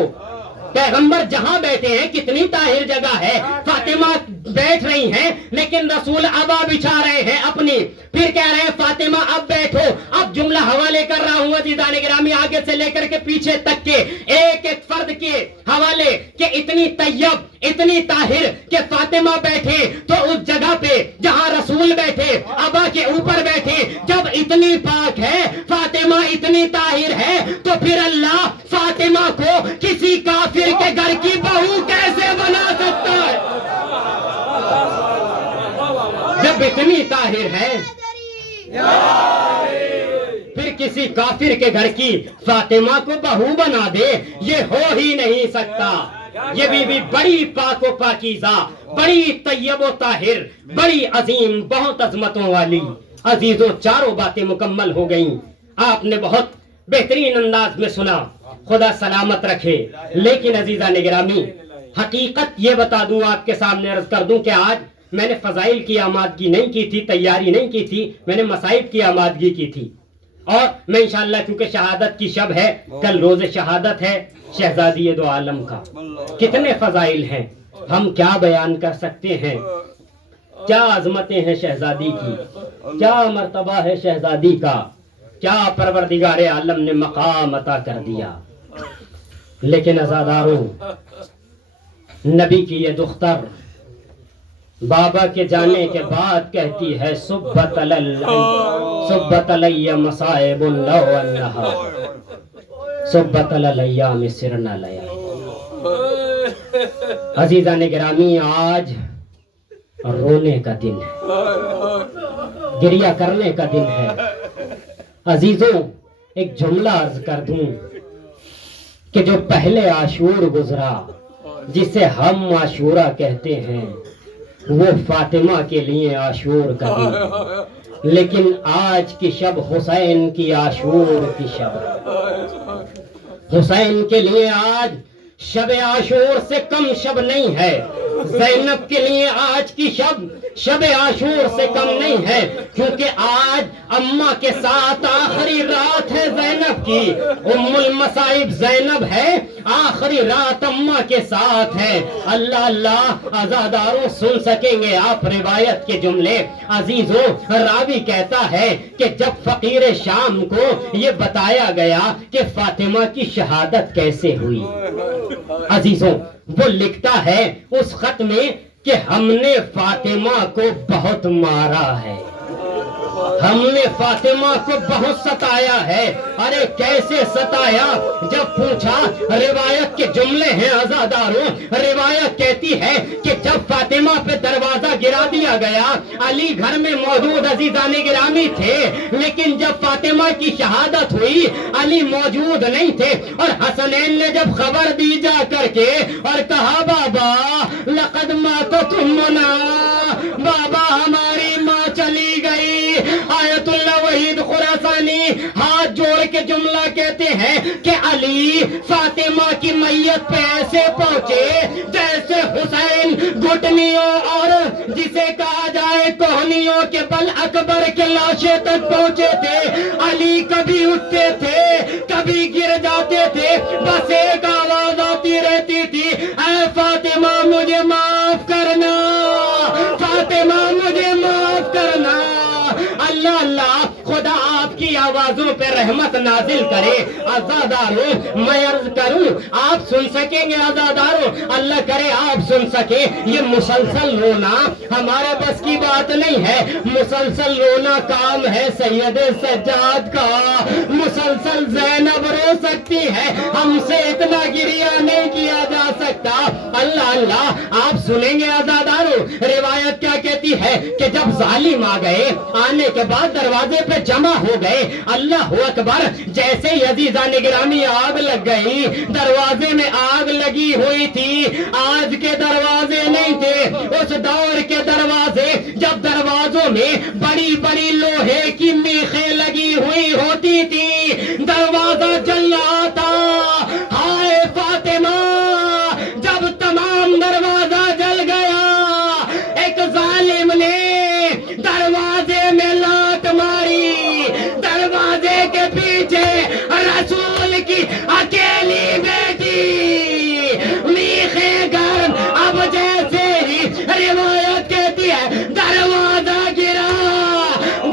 پیغمبر جہاں بیٹھے ہیں کتنی طاہر جگہ ہے, فاطمہ بیٹھ رہی ہیں لیکن رسول عبا بچھا رہے ہیں اپنی, پھر کہہ رہے ہیں فاطمہ اب بیٹھو. اب جملہ حوالے کر رہا ہوں عزیزان گرامی, آگے سے لے کر کے پیچھے تک کے ایک ایک فرد کے حوالے کہ اتنی طیب اتنی طاہر کہ فاطمہ بیٹھے تو اس جگہ پہ جہاں رسول بیٹھے, عبا کے اوپر بیٹھے. جب اتنی پاک ہے فاطمہ, اتنی طاہر ہے, تو پھر اللہ فاطمہ کو کسی کافر کے گھر کی بہو کیسے بنا سکتا ہے جب اتنی طاہر ہے؟ پھر کسی کافر کے گھر کی فاطمہ کو بہو بنا دے, یہ ہو ہی نہیں سکتا. یہ بھی بڑی پاک و پاکیزہ, بڑی طیب و طاہر, بڑی عظیم, بہت عظمتوں والی. عزیزوں چاروں باتیں مکمل ہو گئیں, آپ نے بہت بہترین انداز میں سنا, خدا سلامت رکھے. لیکن عزیزان گرامی حقیقت یہ بتا دوں, آپ کے سامنے عرض کر دوں کہ آج میں نے فضائل کی آمادگی نہیں کی تھی, تیاری نہیں کی تھی, میں نے مصائب کی آمادگی کی تھی. اور میں انشاءاللہ کیونکہ شہادت کی شب ہے, کل روز شہادت ہے شہزادی دو عالم کا, کتنے فضائل ہیں, ہم کیا بیان کر سکتے ہیں. کیا عظمتیں ہیں شہزادی کی, کیا مرتبہ ہے شہزادی کا, کیا پروردگار عالم نے مقام عطا کر دیا. لیکن عزاداروں, نبی کی یہ دختر بابا کے جانے کے بعد کہتی ہے صبت علی مصائب لو انہا صبت الایام سرنا لیا. عزیزان گرامی آج رونے کا دن ہے, گریہ کرنے کا دن ہے. عزیزوں ایک جملہ عرض کر دوں کہ جو پہلے عاشور گزرا جسے ہم عاشورہ کہتے ہیں, وہ فاطمہ کے لیے عاشور کا دن ہے. لیکن آج کی شب حسین کی عاشور کی شب, حسین کے لیے آج شب عاشور سے کم شب نہیں ہے. زینب کے لیے آج کی شب عاشور سے کم نہیں ہے، کیونکہ آج اماں کے ساتھ آخری رات ہے زینب کی، ام المصائب زینب ہے، آخری رات اماں کے ساتھ ہے۔ اللہ اللہ عزاداروں سن سکیں گے آپ روایت کے جملے۔ عزیزوں، راوی کہتا ہے کہ جب فقیر شام کو یہ بتایا گیا کہ فاطمہ کی شہادت کیسے ہوئی، عزیزوں وہ لکھتا ہے اس خط میں کہ ہم نے فاطمہ کو بہت مارا ہے، ہم نے فاطمہ کو بہت ستایا ہے۔ ارے کیسے ستایا؟ جب پوچھا، روایت کے جملے ہیں عزاداروں، روایت کہتی ہے کہ جب فاطمہ پہ دروازہ گرا دیا گیا، علی گھر میں موجود عزیزان گرامی تھے، لیکن جب فاطمہ کی شہادت ہوئی علی موجود نہیں تھے، اور حسنین نے جب خبر دی جا کر کے اور کہا بابا لقد ماتت امنا، بابا ہماری ماں چلی گئی۔ آیت اللہ وحید خراسانی ہاتھ جوڑ کے جملہ کہتے ہیں کہ علی فاطمہ کی میت پہ ایسے پہنچے جیسے حسین گھٹنیوں اور جسے کہا جائے کوہنیوں کے بل اکبر کے لاشے تک پہنچے تھے۔ علی کبھی اٹھتے تھے کبھی گر جاتے تھے، بس ایک آواز آتی رہتی تھی، اے فاطمہ مجھے معاف کرنا، فاطمہ مجھے معاف کرنا۔ اللہ اللہ خدا آپ کی آوازوں پہ رحمت نازل کرے۔ عزاداروں میں عرض کروں آپ سن سکیں گے، عزاداروں اللہ کرے آپ سن سکیں، یہ مسلسل رونا ہمارے بس کی بات نہیں ہے، مسلسل رونا کام ہے سید سجاد کا، مسلسل زینب رو سکتی ہے، ہم سے اتنا گریہ نہیں کیا جا سکتا۔ اللہ اللہ آپ سنیں گے عزاداروں، روایت کیا کہتی ہے کہ جب ظالم آ گئے، آنے کے بعد دروازے پہ جمع ہو گئے، اللہ اکبر، جیسے ہی عزیزان گرامی آگ لگ گئی، دروازے میں آگ لگی ہوئی تھی، آج کے دروازے نہیں تھے، اس دور کے دروازے جب دروازوں میں بڑی بڑی لوہے کی میخیں لگی ہوئی ہوتی تھی، دروازہ جل رہا تھا۔ ہائے فاطمہ، جب تمام دروازہ جل گیا، ایک ظالم نے دروازے میں لات ماری، دروازے کے پیچھے رسول کی اکیلی بیٹی، میخیں گرم، اب جیسے ہی روایت کہتی ہے دروازہ گرا،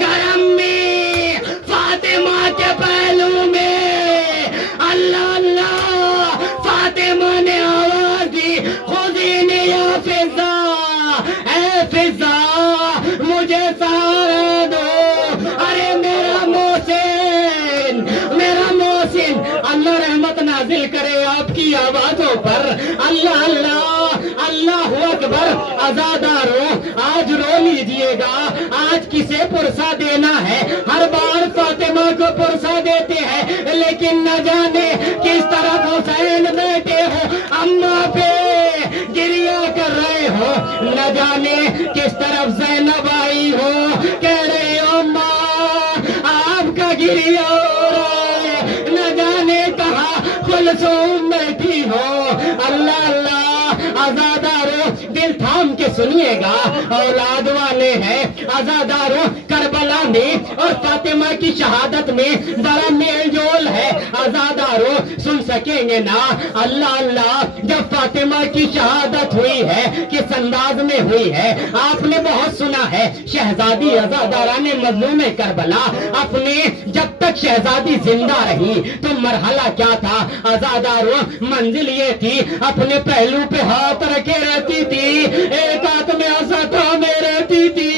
گرم میں فاطمہ کے پہلو میں، اللہ اللہ فاطمہ نے آواز دی، خودی یا فضا، اے فضا مجھے سہارا دو، ارے میرا محسن، میرا محسن، اللہ رحمت نازل کرے آپ کی آوازوں پر۔ اللہ اللہ اللہ اکبر۔ عزاداروں آج رو لیجئے گا، آج کسے پرسہ دینا ہے، ہر بار فاطمہ کو پرسہ دیتے ہیں، لیکن نہ جانے کس طرف حسین بیٹھے ہو، اماں پہ گریہ کر رہے ہو، نہ جانے کس طرف زینب آئی ہو، کہہ رہے ہو ماں آپ کا گریہ ہو رہا ہے، نہ جانے کہاں کلثوم بیٹھی ہو۔ اللہ اللہ عزاداروں دل تھام کے سنیے گا، اولاد والے ہیں عزاداروں، کربلا میں اور فاطمہ کی شہادت میں بڑا میل جول ہے، عزاداروں سن سکیں گے نا۔ اللہ اللہ جب فاطمہ کی شہادت ہوئی ہے کس انداز میں ہوئی ہے آپ نے بہت سنا ہے، شہزادی عزاداران مظلوم کربلا، اپنے جب تک شہزادی زندہ رہی تو مرحلہ کیا تھا عزاداروں، منزل یہ تھی اپنے پہلو پہ ہاتھ رکھے رہتی تھی، ایک ہاتھ میں عصا تھامے رہتی تھی،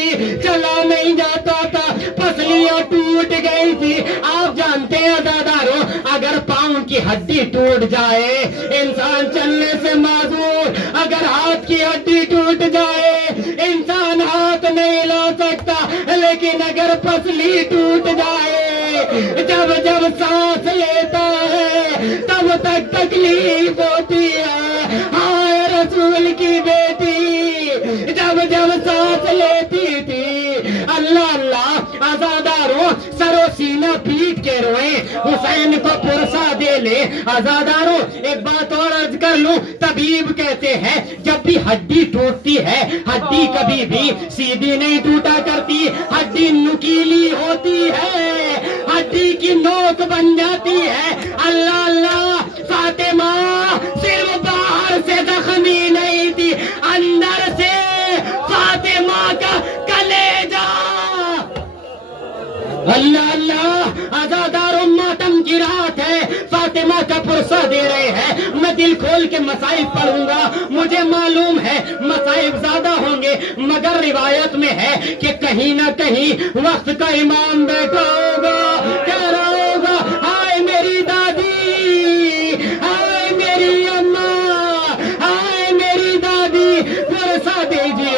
چلا نہیں جاتا تھا، پسلیاں ٹوٹ گئی تھی۔ آپ جانتے ہیں عزاداروں اگر پاؤں کی ہڈی ٹوٹ جائے انسان چلنے سے معذور، اگر ہاتھ کی ہڈی ٹوٹ جائے انسان ہاتھ نہیں لا سکتا، لیکن اگر پسلی ٹوٹ جائے جب جب سانس لیتا ہے تب تک تکلیف ہوتی ہے۔ ہائے رسول کی بیٹی جب جب سانس لیتی تھی، اللہ اللہ عزاداروں سرو سینہ پیٹ کے روئے، حسین کو پرسہ دے لے۔ عزاداروں ایک بات اور عرض کر لوں، طبیب کہتے ہیں جب بھی ہڈی ٹوٹتی ہے ہڈی کبھی بھی سیدھی نہیں ٹوٹا کرتی ہڈی نکیلی ہوتی ہے ہڈی کی نوک بن جاتی ہے اللہ اللہ فاطمہ صرف باہر سے زخمی نہیں تھی اندر سے فاطمہ کا کلیجہ اللہ اللہ عزادار ماتم کی رات ہے فاطمہ کا پرسہ دے رہے ہیں میں دل کھول کے مصائب پڑھوں گا مجھے معلوم ہے مصائب زیادہ ہوں گے مگر روایت میں ہے کہ کہیں نہ کہیں وقت کا امام بیٹھا ہوگا کہہ رہا ہوگا ہائے میری دادی ہائے میری اماں ہائے میری دادی پرسہ دیجئے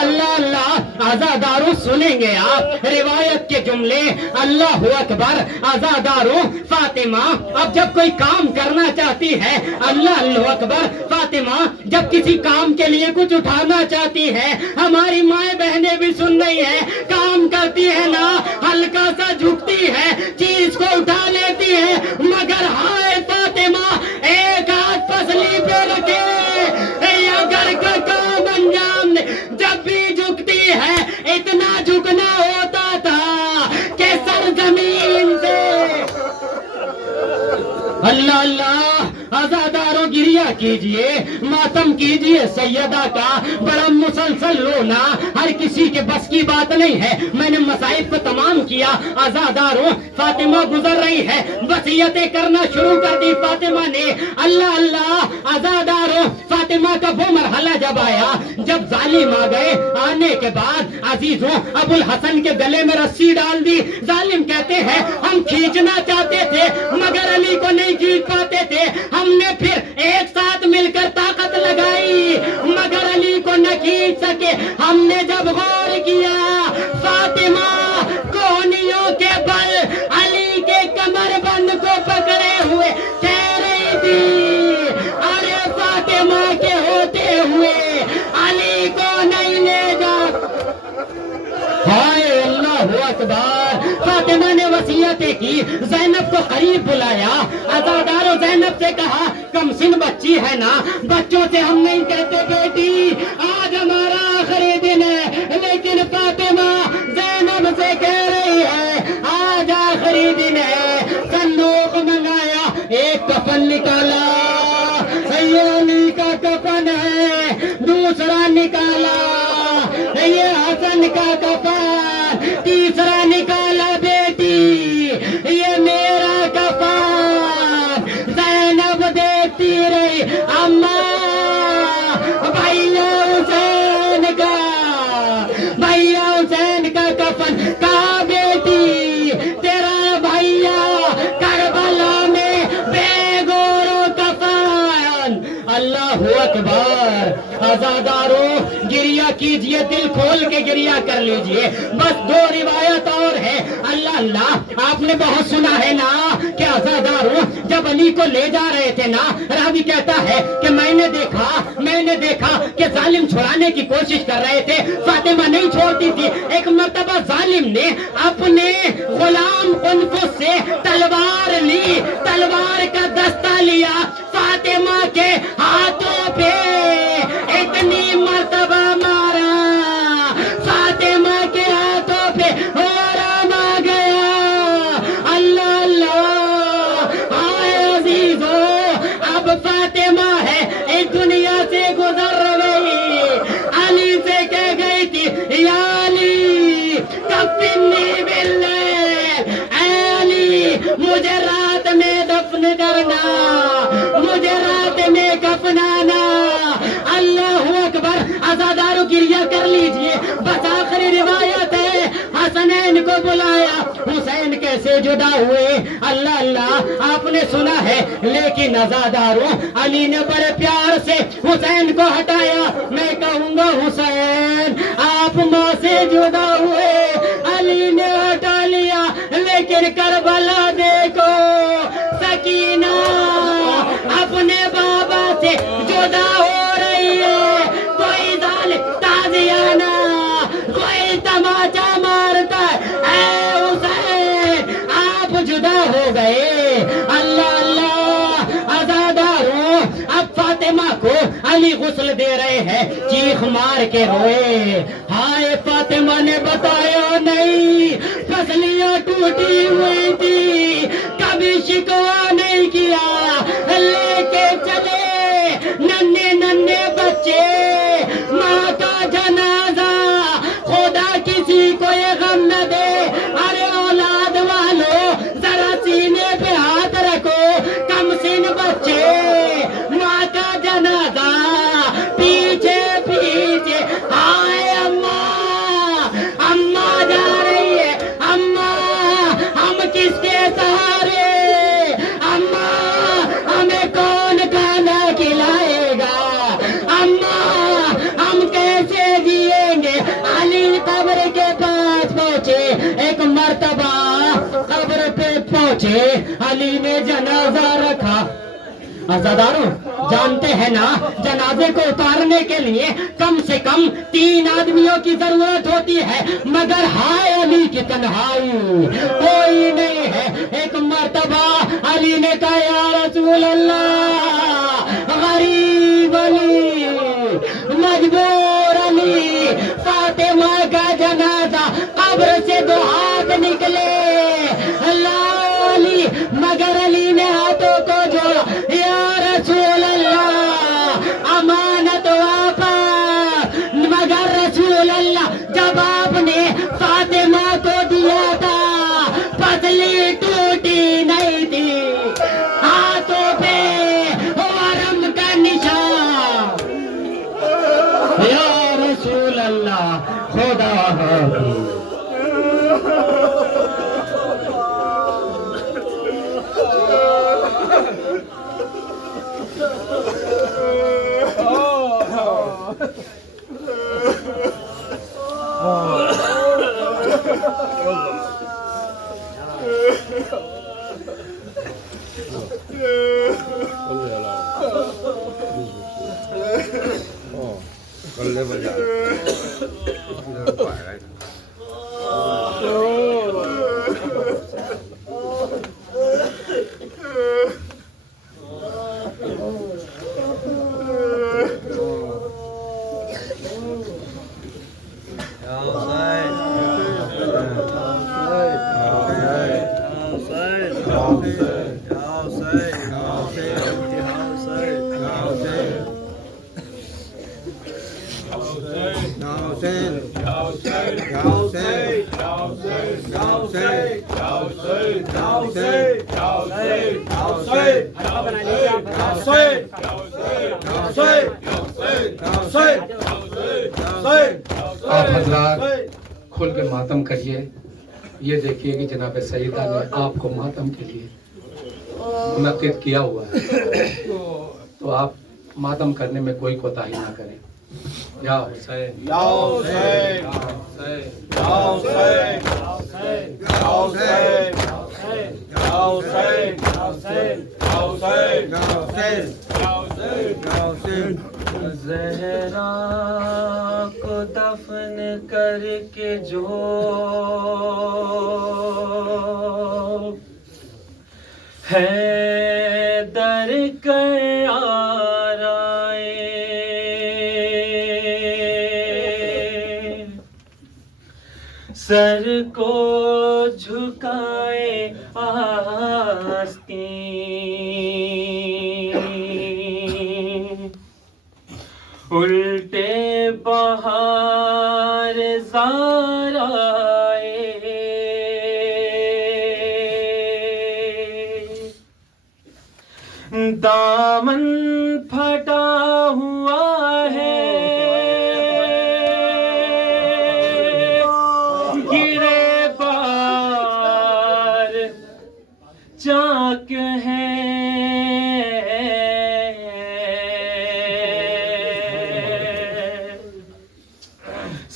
اللہ اللہ عزاداروں سنیں گے آپ روایت کے جملے اللہ اکبر عزاداروں فاطمہ اب جب کوئی کام کرنا چاہتی ہے اللہ اکبر فاطمہ جب کسی کام کے لیے کچھ اٹھانا چاہتی ہے ہماری مائیں بہنیں بھی سن رہی ہے کام کرتی ہے نا ہلکا سا جھکتی ہے چیز کو اٹھا لیتی ہے مگر ہائے فاطمہ ایک ہاتھ پسلی پہ رکھے یا گھر کا کام انجام دے جب بھی جھکتی ہے اتنا جھکنا ہوتا تھا کہ سر زمین سے اللہ اللہ عزاداروں گریہ کیجئے ماتم کیجئے سیدہ کا بڑا مسلسل رونا ہر کسی کے بس کی بات نہیں ہے میں نے مصائب کو تمام کیا عزاداروں فاطمہ گزر رہی ہے وصیتیں کرنا شروع کر دی فاطمہ نے اللہ اللہ عزاداروں فاطمہ کا وہ مرحلہ جب آیا جب ظالم آ گئے آنے کے بعد عزیزوں ابو الحسن کے گلے میں رسی ڈال دی ظالم کہتے ہیں ہم کھینچنا چاہتے تھے مگر علی کو نہیں کھینچ پاتے تھے ہم نے پھر ایک ساتھ مل کر طاقت لگائی مگر علی کو نہ کھینچ سکے ہم نے جب غور کیا فاطمہ کونیوں کے بل علی کے کمر بند کو پکڑے ہوئے کہہ رہی تھی ارے فاطمہ کے ہوتے ہوئے علی کو نہیں لے جا ہائے اللہ اکبر فاطمہ نے وصیتیں کی زینب کو قریب بلایا عزاداروں زینب سے کہا کم سن بچی ہے نا بچوں سے ہم نہیں کہتے بیٹی آج ہمارا آخری دن ہے لیکن فاطمہ زینب سے کہہ رہی ہے آج آخری دن ہے صندوق منگایا ایک کفن نکالا یہ علی کا کفن ہے دوسرا نکالا یہ حسن کا کفن تیسرا نکالا بیٹی یہ میرا کفن زینب دیکھتی رہی اماں بھیا حسین کا کفن کہا بیٹی تیرا بھیا کربلا میں بے گورو کفن اللہ اکبر عزاداروں گریہ کیجئے دل کھول کے گریہ کر لیجئے بس دو روایت اور ہے اللہ اللہ آپ نے بہت سنا ہے نا کہ عزاداروں جب علی کو لے جا رہے تھے نا راوی کہتا ہے کہ میں نے دیکھا کہ ظالم چھڑانے کی کوشش کر رہے تھے فاطمہ نہیں چھوڑتی تھی ایک مرتبہ ظالم نے اپنے غلام انفس سے تلوار لی تلوار کا دستہ لیا فاطمہ کے ہاتھوں پہ اتنی مرتبہ مارا فاطمہ کے ہاتھوں پہ آرام آ گیا اللہ اللہ آئے عزیزو اب فاطمہ ہے اس دنیا سے گزر گئی علی سے کہہ گئی تھی یا علی کفنی باللیل اے علی مجھے رات میں دفن کرنا مجھے رات میں کفنانا اللہ اکبر عزاداروں گریہ کر لیجئے بس آخری روایت ہے حسنین کو بلایا حسین کیسے جدا ہوئے اللہ اللہ آپ نے سنا ہے لیکن عزاداروں علی نے بڑے پیار سے حسین کو ہٹایا میں کہوں گا حسین آپ ماں سے جدا ہوئے علی نے ہٹا لیا لیکن کربلا دیکھو سکینہ اپنے بابا سے جدا ہو رہی ہے کوئی ظالم تازیانہ کوئی تماچا مارتا اے حسین آپ جدا ہو گئے اللہ اللہ عزاداروں اب فاطمہ کو علی غسل دے رہے ہیں چیخ مار کے روئے ہائے فاطمہ نے بتایا نہیں پسلیاں ٹوٹی ہوئی تھی کبھی شکوا نہیں کیا لے کے چلے ننھے ننھے بچے ماں کا جنازہ خدا کسی کو یہ غم نہ دے ارے اولاد والو ذرا سینے پہ ہاتھ رکھو کم سن بچے ماں کا جنازہ پیچھے پیچھے آئے اماں جا رہی ہے اماں ہم کس کے سہارے اماں ہمیں کون کھانا کھلائے گا اماں ہم کیسے جیئیں گے علی قبر کے پاس پہنچے ایک مرتبہ قبر پہ پہنچے علی نے جنازہ رکھا عزاداروں جانتے ہیں نا جنازے کو اتارنے کے لیے کم سے کم 3 آدمیوں کی ضرورت ہوتی ہے مگر ہائے علی کی تنہائی کوئی نہیں ہے ایک مرتبہ علی نے کہا یا رسول اللہ غریب علی مجبور علی فاطمہ کا جنازہ قبر سے 2 ہاتھ نکلے اللہ علی مگر علی نے ہاتھوں کو جوڑا یا رسول اللہ امانت واپس مگر رسول اللہ جب آپ نے فاطمہ کو دیا تھا پتلی ٹوٹی نہیں تھی ہاتھوں پہ ورم کا نشان یا رسول اللہ خدا حافظ آپ حضرات کھل کے ماتم کریے یہ دیکھیے کہ جناب سیدہ نے آپ کو ماتم کے لیے منعقد کیا ہوا ہے تو آپ ماتم کرنے میں کوئی کوتاہی نہ کریں یا حسین یا حسین یا حسین یا حسین یا حسین یا حسین زہرا کو دفن کر کے جو ہے در کر آرائے سر کو جھکائے آستین الٹے بہار زارائے دامن پھٹا ہوا ہے گرے بار چاک ہے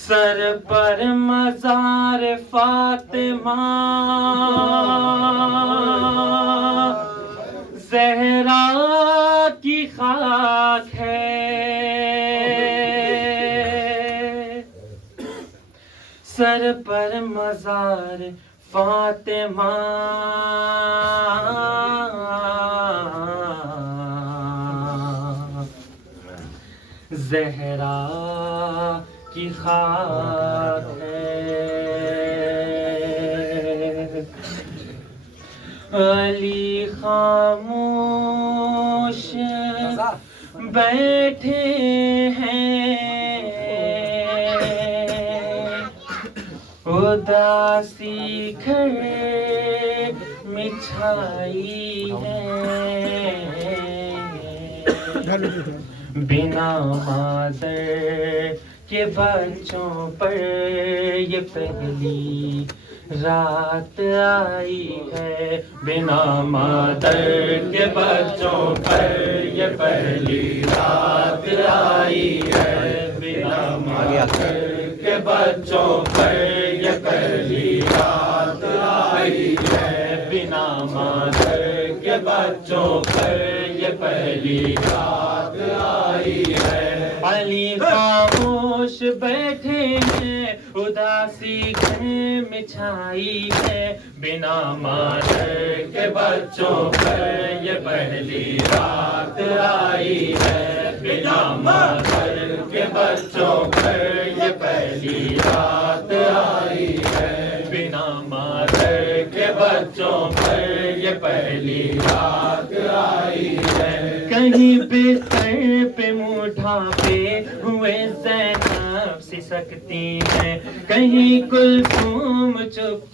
سر پر مزار فاطمہ زہرا کی خاک ہے سر پر مزار فاطمہ زہرا کی خاک ہے علی خاموش بیٹھے ہیں اداسی گھر مچھائی ہے بنا مادر کے بچوں پر یہ پہلی رات آئی ہے بنا مادر کے بچوں پر یہ پہلی رات آئی ہے بنا مادر کے بچوں پر یہ پہلی رات آئی ہے بنا مادر کے بچوں پر یہ پہلی رات آئی ہے علی خاموش بیٹھے ہیں اداسی گھر میں چھائی ہے بنا مادر کے بچوں پر یہ پہلی رات آئی ہے بنا مادر کے بچوں پر یہ پہلی رات آئی ہے بنا مادر کے بچوں پر یہ پہلی رات آئی ہے کہیں بستر پہ منہ ڈھانپے ہوئے زینب سسکتی ہیں کہیں کلثوم چپ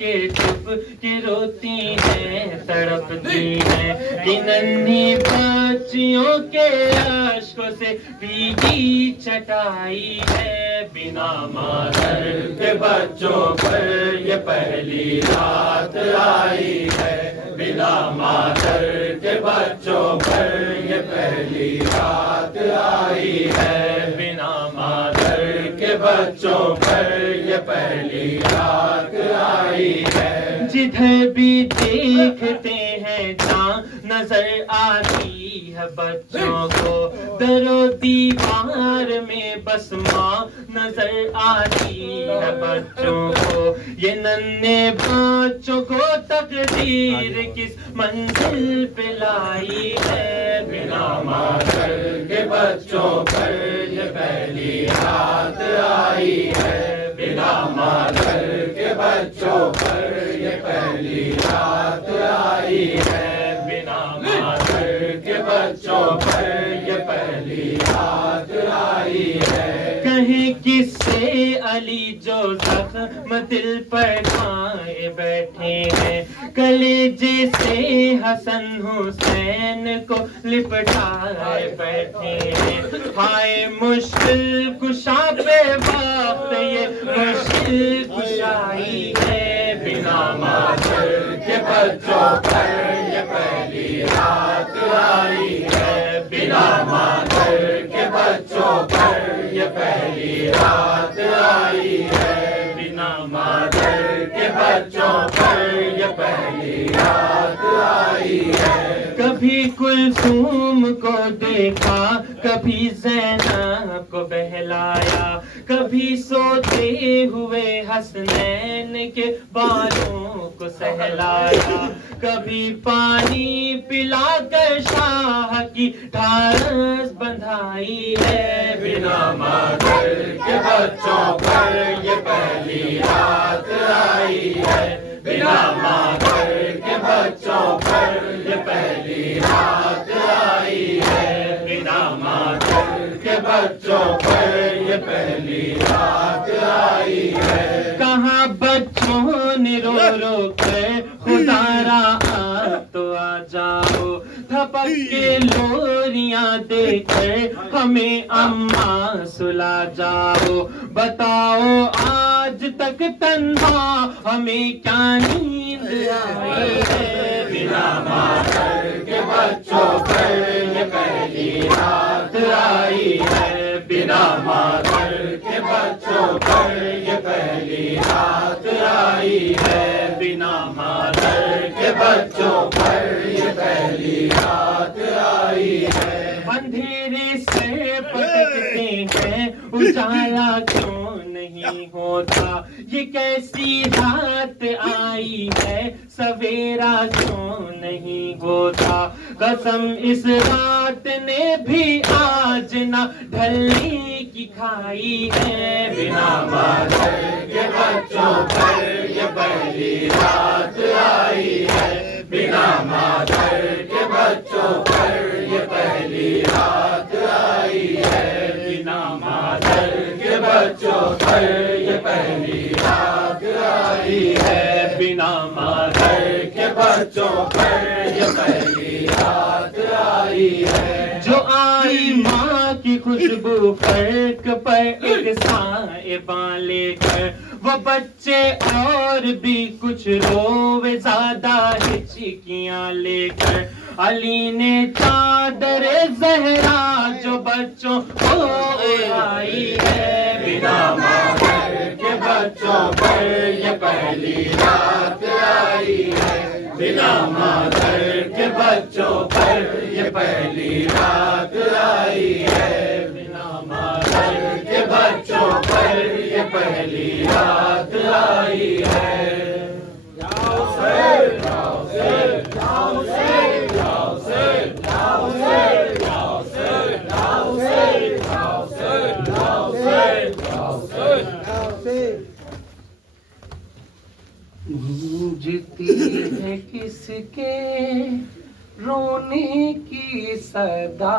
کے روتی ہیں تڑپتی ہیں کہ ننھی بچیوں کے اشکوں سے بھیگی چٹائی ہے بنا مادر کے بچوں پر یہ پہلی رات آئی ہے بنا مادر کے بچوں پر یہ پہلی رات آئی ہے بنا مادر کے بچوں پر یہ پہلی رات آئی ہے جدھر بھی دیکھتے ہیں جہاں نظر آتی ہے بچوں کو در و دیوار میں بس ماں نظر آتی ہے بچوں کو یہ ننھے بچوں کو تقدیر کس منزل پہ لائی ہے بنا مادر کے بچوں پر یہ پہلی رات آئی ہے بنا مادر کے بچوں پر یہ پہلی رات آئی ہے بنا مادر کے بچوں پر یہ پہلی رات آئی ہے کہیں کس سے علی جو زخم دل پر کھائے بیٹھے ہیں کلیجے سے حسن حسین کو لپٹائے بیٹھے ہیں ہائے مشکل کشا پہ وقت یہ مشکل کشائی ہے بنا مادر کے بچوں پر یہ پہلی رات آئی ہے بنا مادر کے بچوں پر یہ پہلی رات آئی ہے بنا مادر کے بچوں پر یہ پہلی رات آئی ہے کبھی کلثوم کو دیکھا کبھی زینب کو بہلایا کبھی سوتے ہوئے حسنین کے بالوں کو سہلایا کبھی پانی پلا کر شاہ کی ڈھارس بندھائی ہے بنا مادر کے بچوں پر یہ پہلی رات آئی ہے بنا مادر کے بچوں پر یہ پہلی رات آئی ہے بنا مادر کے بچوں پر یہ پہلی رات آئی ہے کہاں بچوں نے رو رو کر خدا را تو آ جاؤ تھپک کے لوریاں دے کر ہمیں اماں سلا جاؤ بتاؤ آج تک تنہا ہمیں کیا نیند آئی ہے بنا مادر کے بچوں پر یہ پہلی رات آئی ہے بنا مادر کے بچوں پر یہ پہلی رات آئی ہے بنا مادر کے بچوں پر یہ پہلی رات آئی ہے اندھیرے سے پٹکتے ہیں اجالا کیوں نہیں نہیں ہوتا. یہ کیسی رات آئی ہے سویرا کیوں نہیں ہوتا. قسم اس رات نے بھی آج نہ ڈھلنے کی کھائی ہے. بنا مادر کے بچوں پر یہ پہلی رات آئی ہے. بنا مادر کے بچوں پر یہ پہلی رات آئی ہے. بنا مادر کے بچوں پر یہ پہلی رات آئی ہے. بنا مادر کے بچوں پر یہ پہلی رات آئی ہے. جو آئی ماں کی خوشبو فرق پر ایک سائباں لے کر, وہ بچے اور بھی کچھ روے زیادہ ہچکیاں لے کر. علی نے چادر زہرا جو بچوں کو آئی ہے. بنا مادر کے بچوں پر یہ پہلی رات آئی ہے. بنا مادر کے بچوں پر یہ پہلی رات آئی ہے. بنا مادر کے بچوں پر یہ پہلی رات آئی ہے. گونجتی ہے کس کے رونے کی صدا,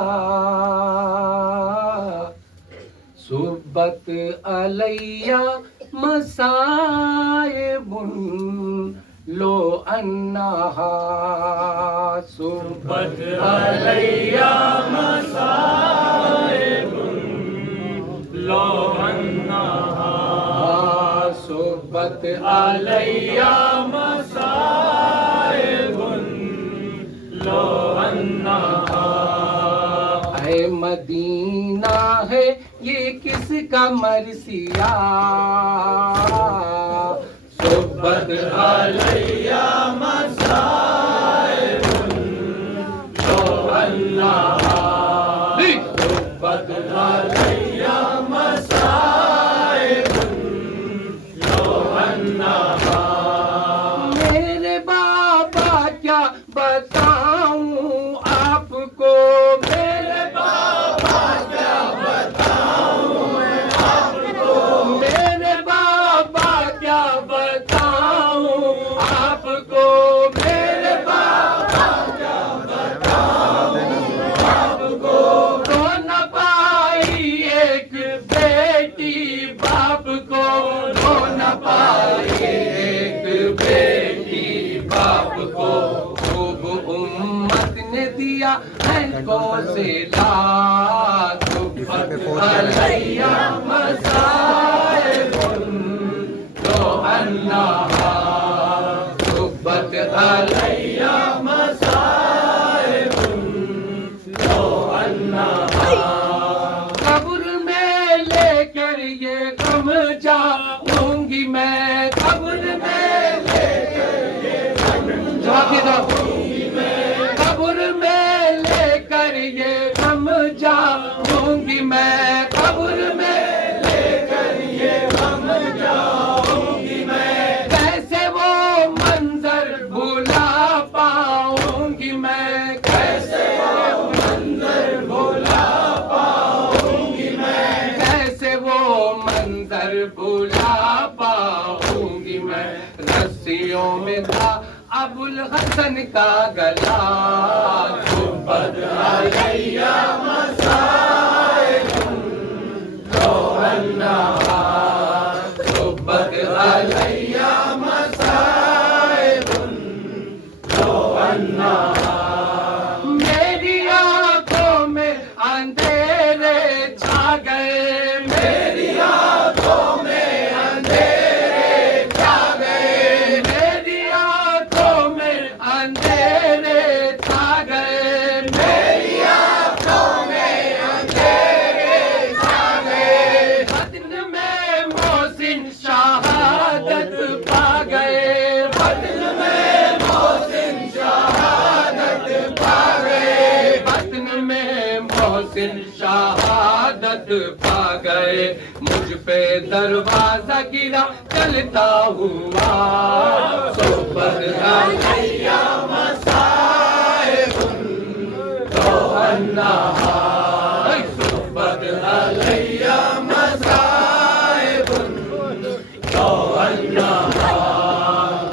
صبت علیہ مصائب لو انہا. صبت علیہ مصائب لو انہا. صبت علیہ مصائب لو انہا. اے مدینہ ہے یہ کس کا مرثیہ, صبت علیہ مصائب لو انہا. صبت علیہ مصائب لو انہا. میرے بابا کیا بتاؤں آپ کو, میرے بابا کیا بتاؤں آپ کو, میرے بابا کیا بتاؤں آپ کو, میرے بابا کیا بتاؤں آپ کو. تو نہ پائی ایک بیٹی باپ کو, تو نہ پائی ایک بیٹی باپ کو. خوب امت نے دیا ہے کو سے لا. صبت علیہ مصائب لو انہا. صبت علیہ مصائب لو انہا. قبر میں لے کر یہ غم جاؤں گی میں, قبر میں لے کر یہ غم جاؤں گی میں, قبر میں لے کر یہ غم جاؤں گی میں, قبر میں لے کر یہ غم جاؤں گی میں. کیسے وہ منظر بھلا پاؤں گی میں, کیسے وہ منظر بھلا پاؤں گی میں, کیسے وہ منظر بھلا پاؤں گی میں. رسیوں میں تھا ابو الحسن کا گلا, صبت علیہ مصائب لو انہا. صبت علیہ مصائب لو انہا. میری آنکھوں میں اندھیرے چھا گئے, میری آنکھوں میں اندھیرے چھا گئے, میری آنکھوں میں اندھیرے چھا گئے, میری آنکھوں میں اندھیرے چھا گئے. بدن میں محسن شہادت پا گئے, بدن میں محسن شہادت پا گئے, بدن میں محسن شہادت دولت پا گئے مجھ پہ دروازہ گرا چلتا ہوا صحبت علیہ مصائب والنہار صحبت علیہ مصائب والنہار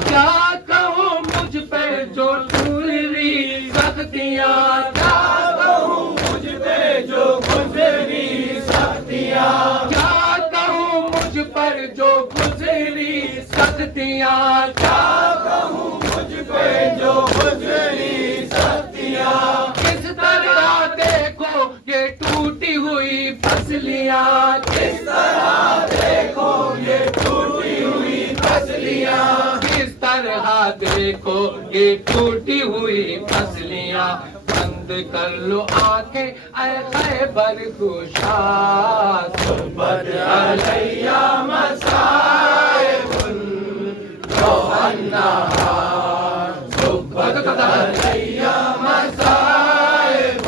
کیا کہوں مجھ پہ جو گزری سختیاں کیا کہوں مجھ پہ جو گزری سختیاں کیا کہوں مجھ پر جو گزری سختیاں کیا کہوں مجھ پہ جو گزری سختیاں کس طرح دیکھو یہ ٹوٹی ہوئی فصلیاں کس طرح دیکھو یہ ٹوٹی ہوئی فصلیاں کس طرح دیکھو یہ ٹوٹی ہوئی فصلیاں بند کر لو آنکھیں اے خیبر گشا صحبت علیہ مصائب والنہار صحبت علیہ مصائب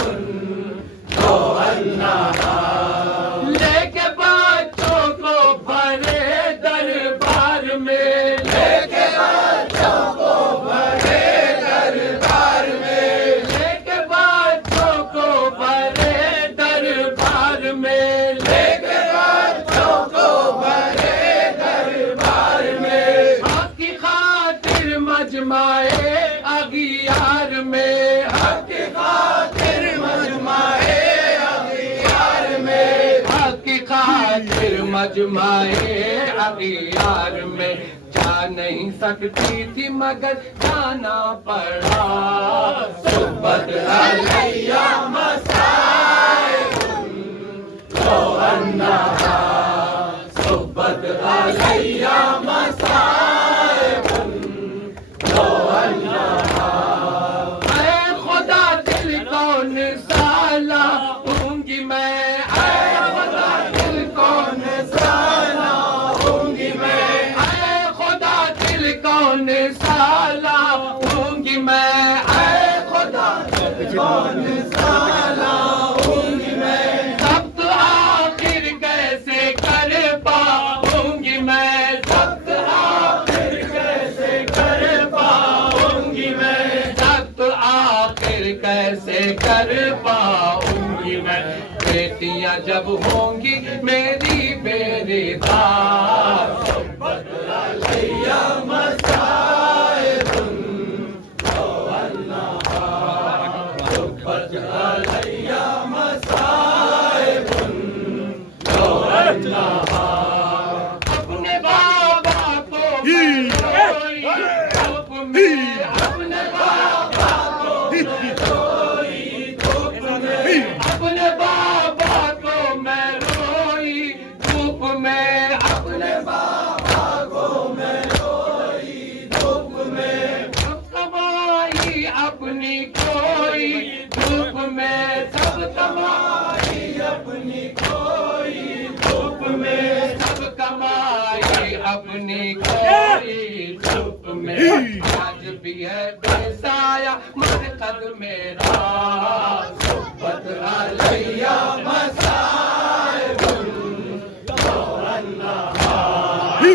والنہار لے کے بچوں کو بھرے دربار میں لے کے بچوں کو بھرے دربار میں لے کے بچوں کو بھرے دربار میں لے کے بچوں کو بھرے دربار میں حق کی خاطر مجمع اغیار میں حق کی خاطر مجمع اغیار میں حق کی خاطر مجمع اغیار میں جا نہیں سکتی تھی مگر جانا پڑا صحبت علیہ مصائب والنہار صحبت علیہ مصائب والنہار اے خدا دل کون سالا ہوں گی میں اے خدا دل کون سالا ہوں گی میں اے خدا دل کون سالا ہوں گی میں اے خدا دل کون سالا ہوں گی میں ضبط آخر کیسے کر پاؤں گی میں ضبط آخر کیسے کر پاؤں گی میں ضبط آخر کیسے کر پاؤں گی میں بیٹیاں جب ہوں گی میری میرے دار صحبت علیہ مصائب والنہار صحبت علیہ مصائب والنہار اپنے بابا کو میں روئی دھوپ میں اپنے بابا کو میں روئی دھوپ میں اپنے بابا کو میں روئی دھوپ میں اپنے بابا کو میں روئی دھوپ میں سب کمائی اپنی کوئی دھوپ میں سب کمائی اپنی کوئی دھوپ میں سب کمائی اپنی کوئی دھوپ میں آج بھی ہے بے سایہ مرکز میرا صحبت علیہ مصائب والنہار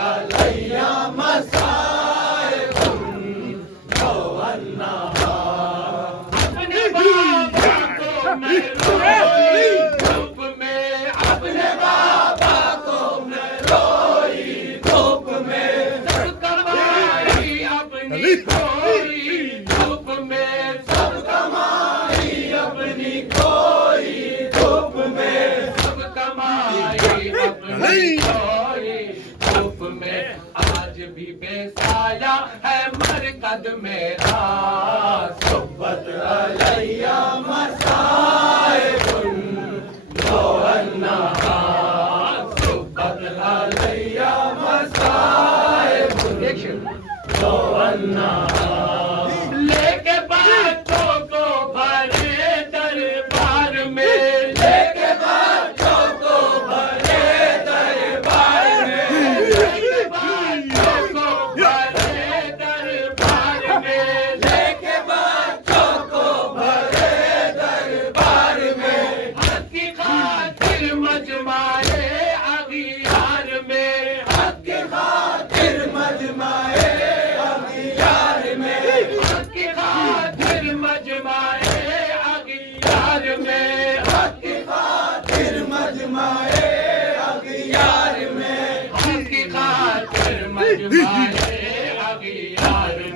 علیہ مصائب والنہار اپنے بابا کو میں روئی دھوپ میں اپنے بابا کو میں روئی دھوپ میں سب کمائی اپنی کوئی دھوپ میں سب کمائی اپنی کوئی دھوپ میں سب کمائی اپنی کوئی دھوپ میں آج بھی بے سایہ ہے مرکز میرا صحبت علیہ مصائب والنہار صحبت علیہ مصائب والنہار لے کے بچوں کو بھرے دربار میں لے کے بچوں کو بھرے دربار میں لے کے بچوں کو بھرے دربار میں لے کے بچوں کو بھرے دربار میں حق کی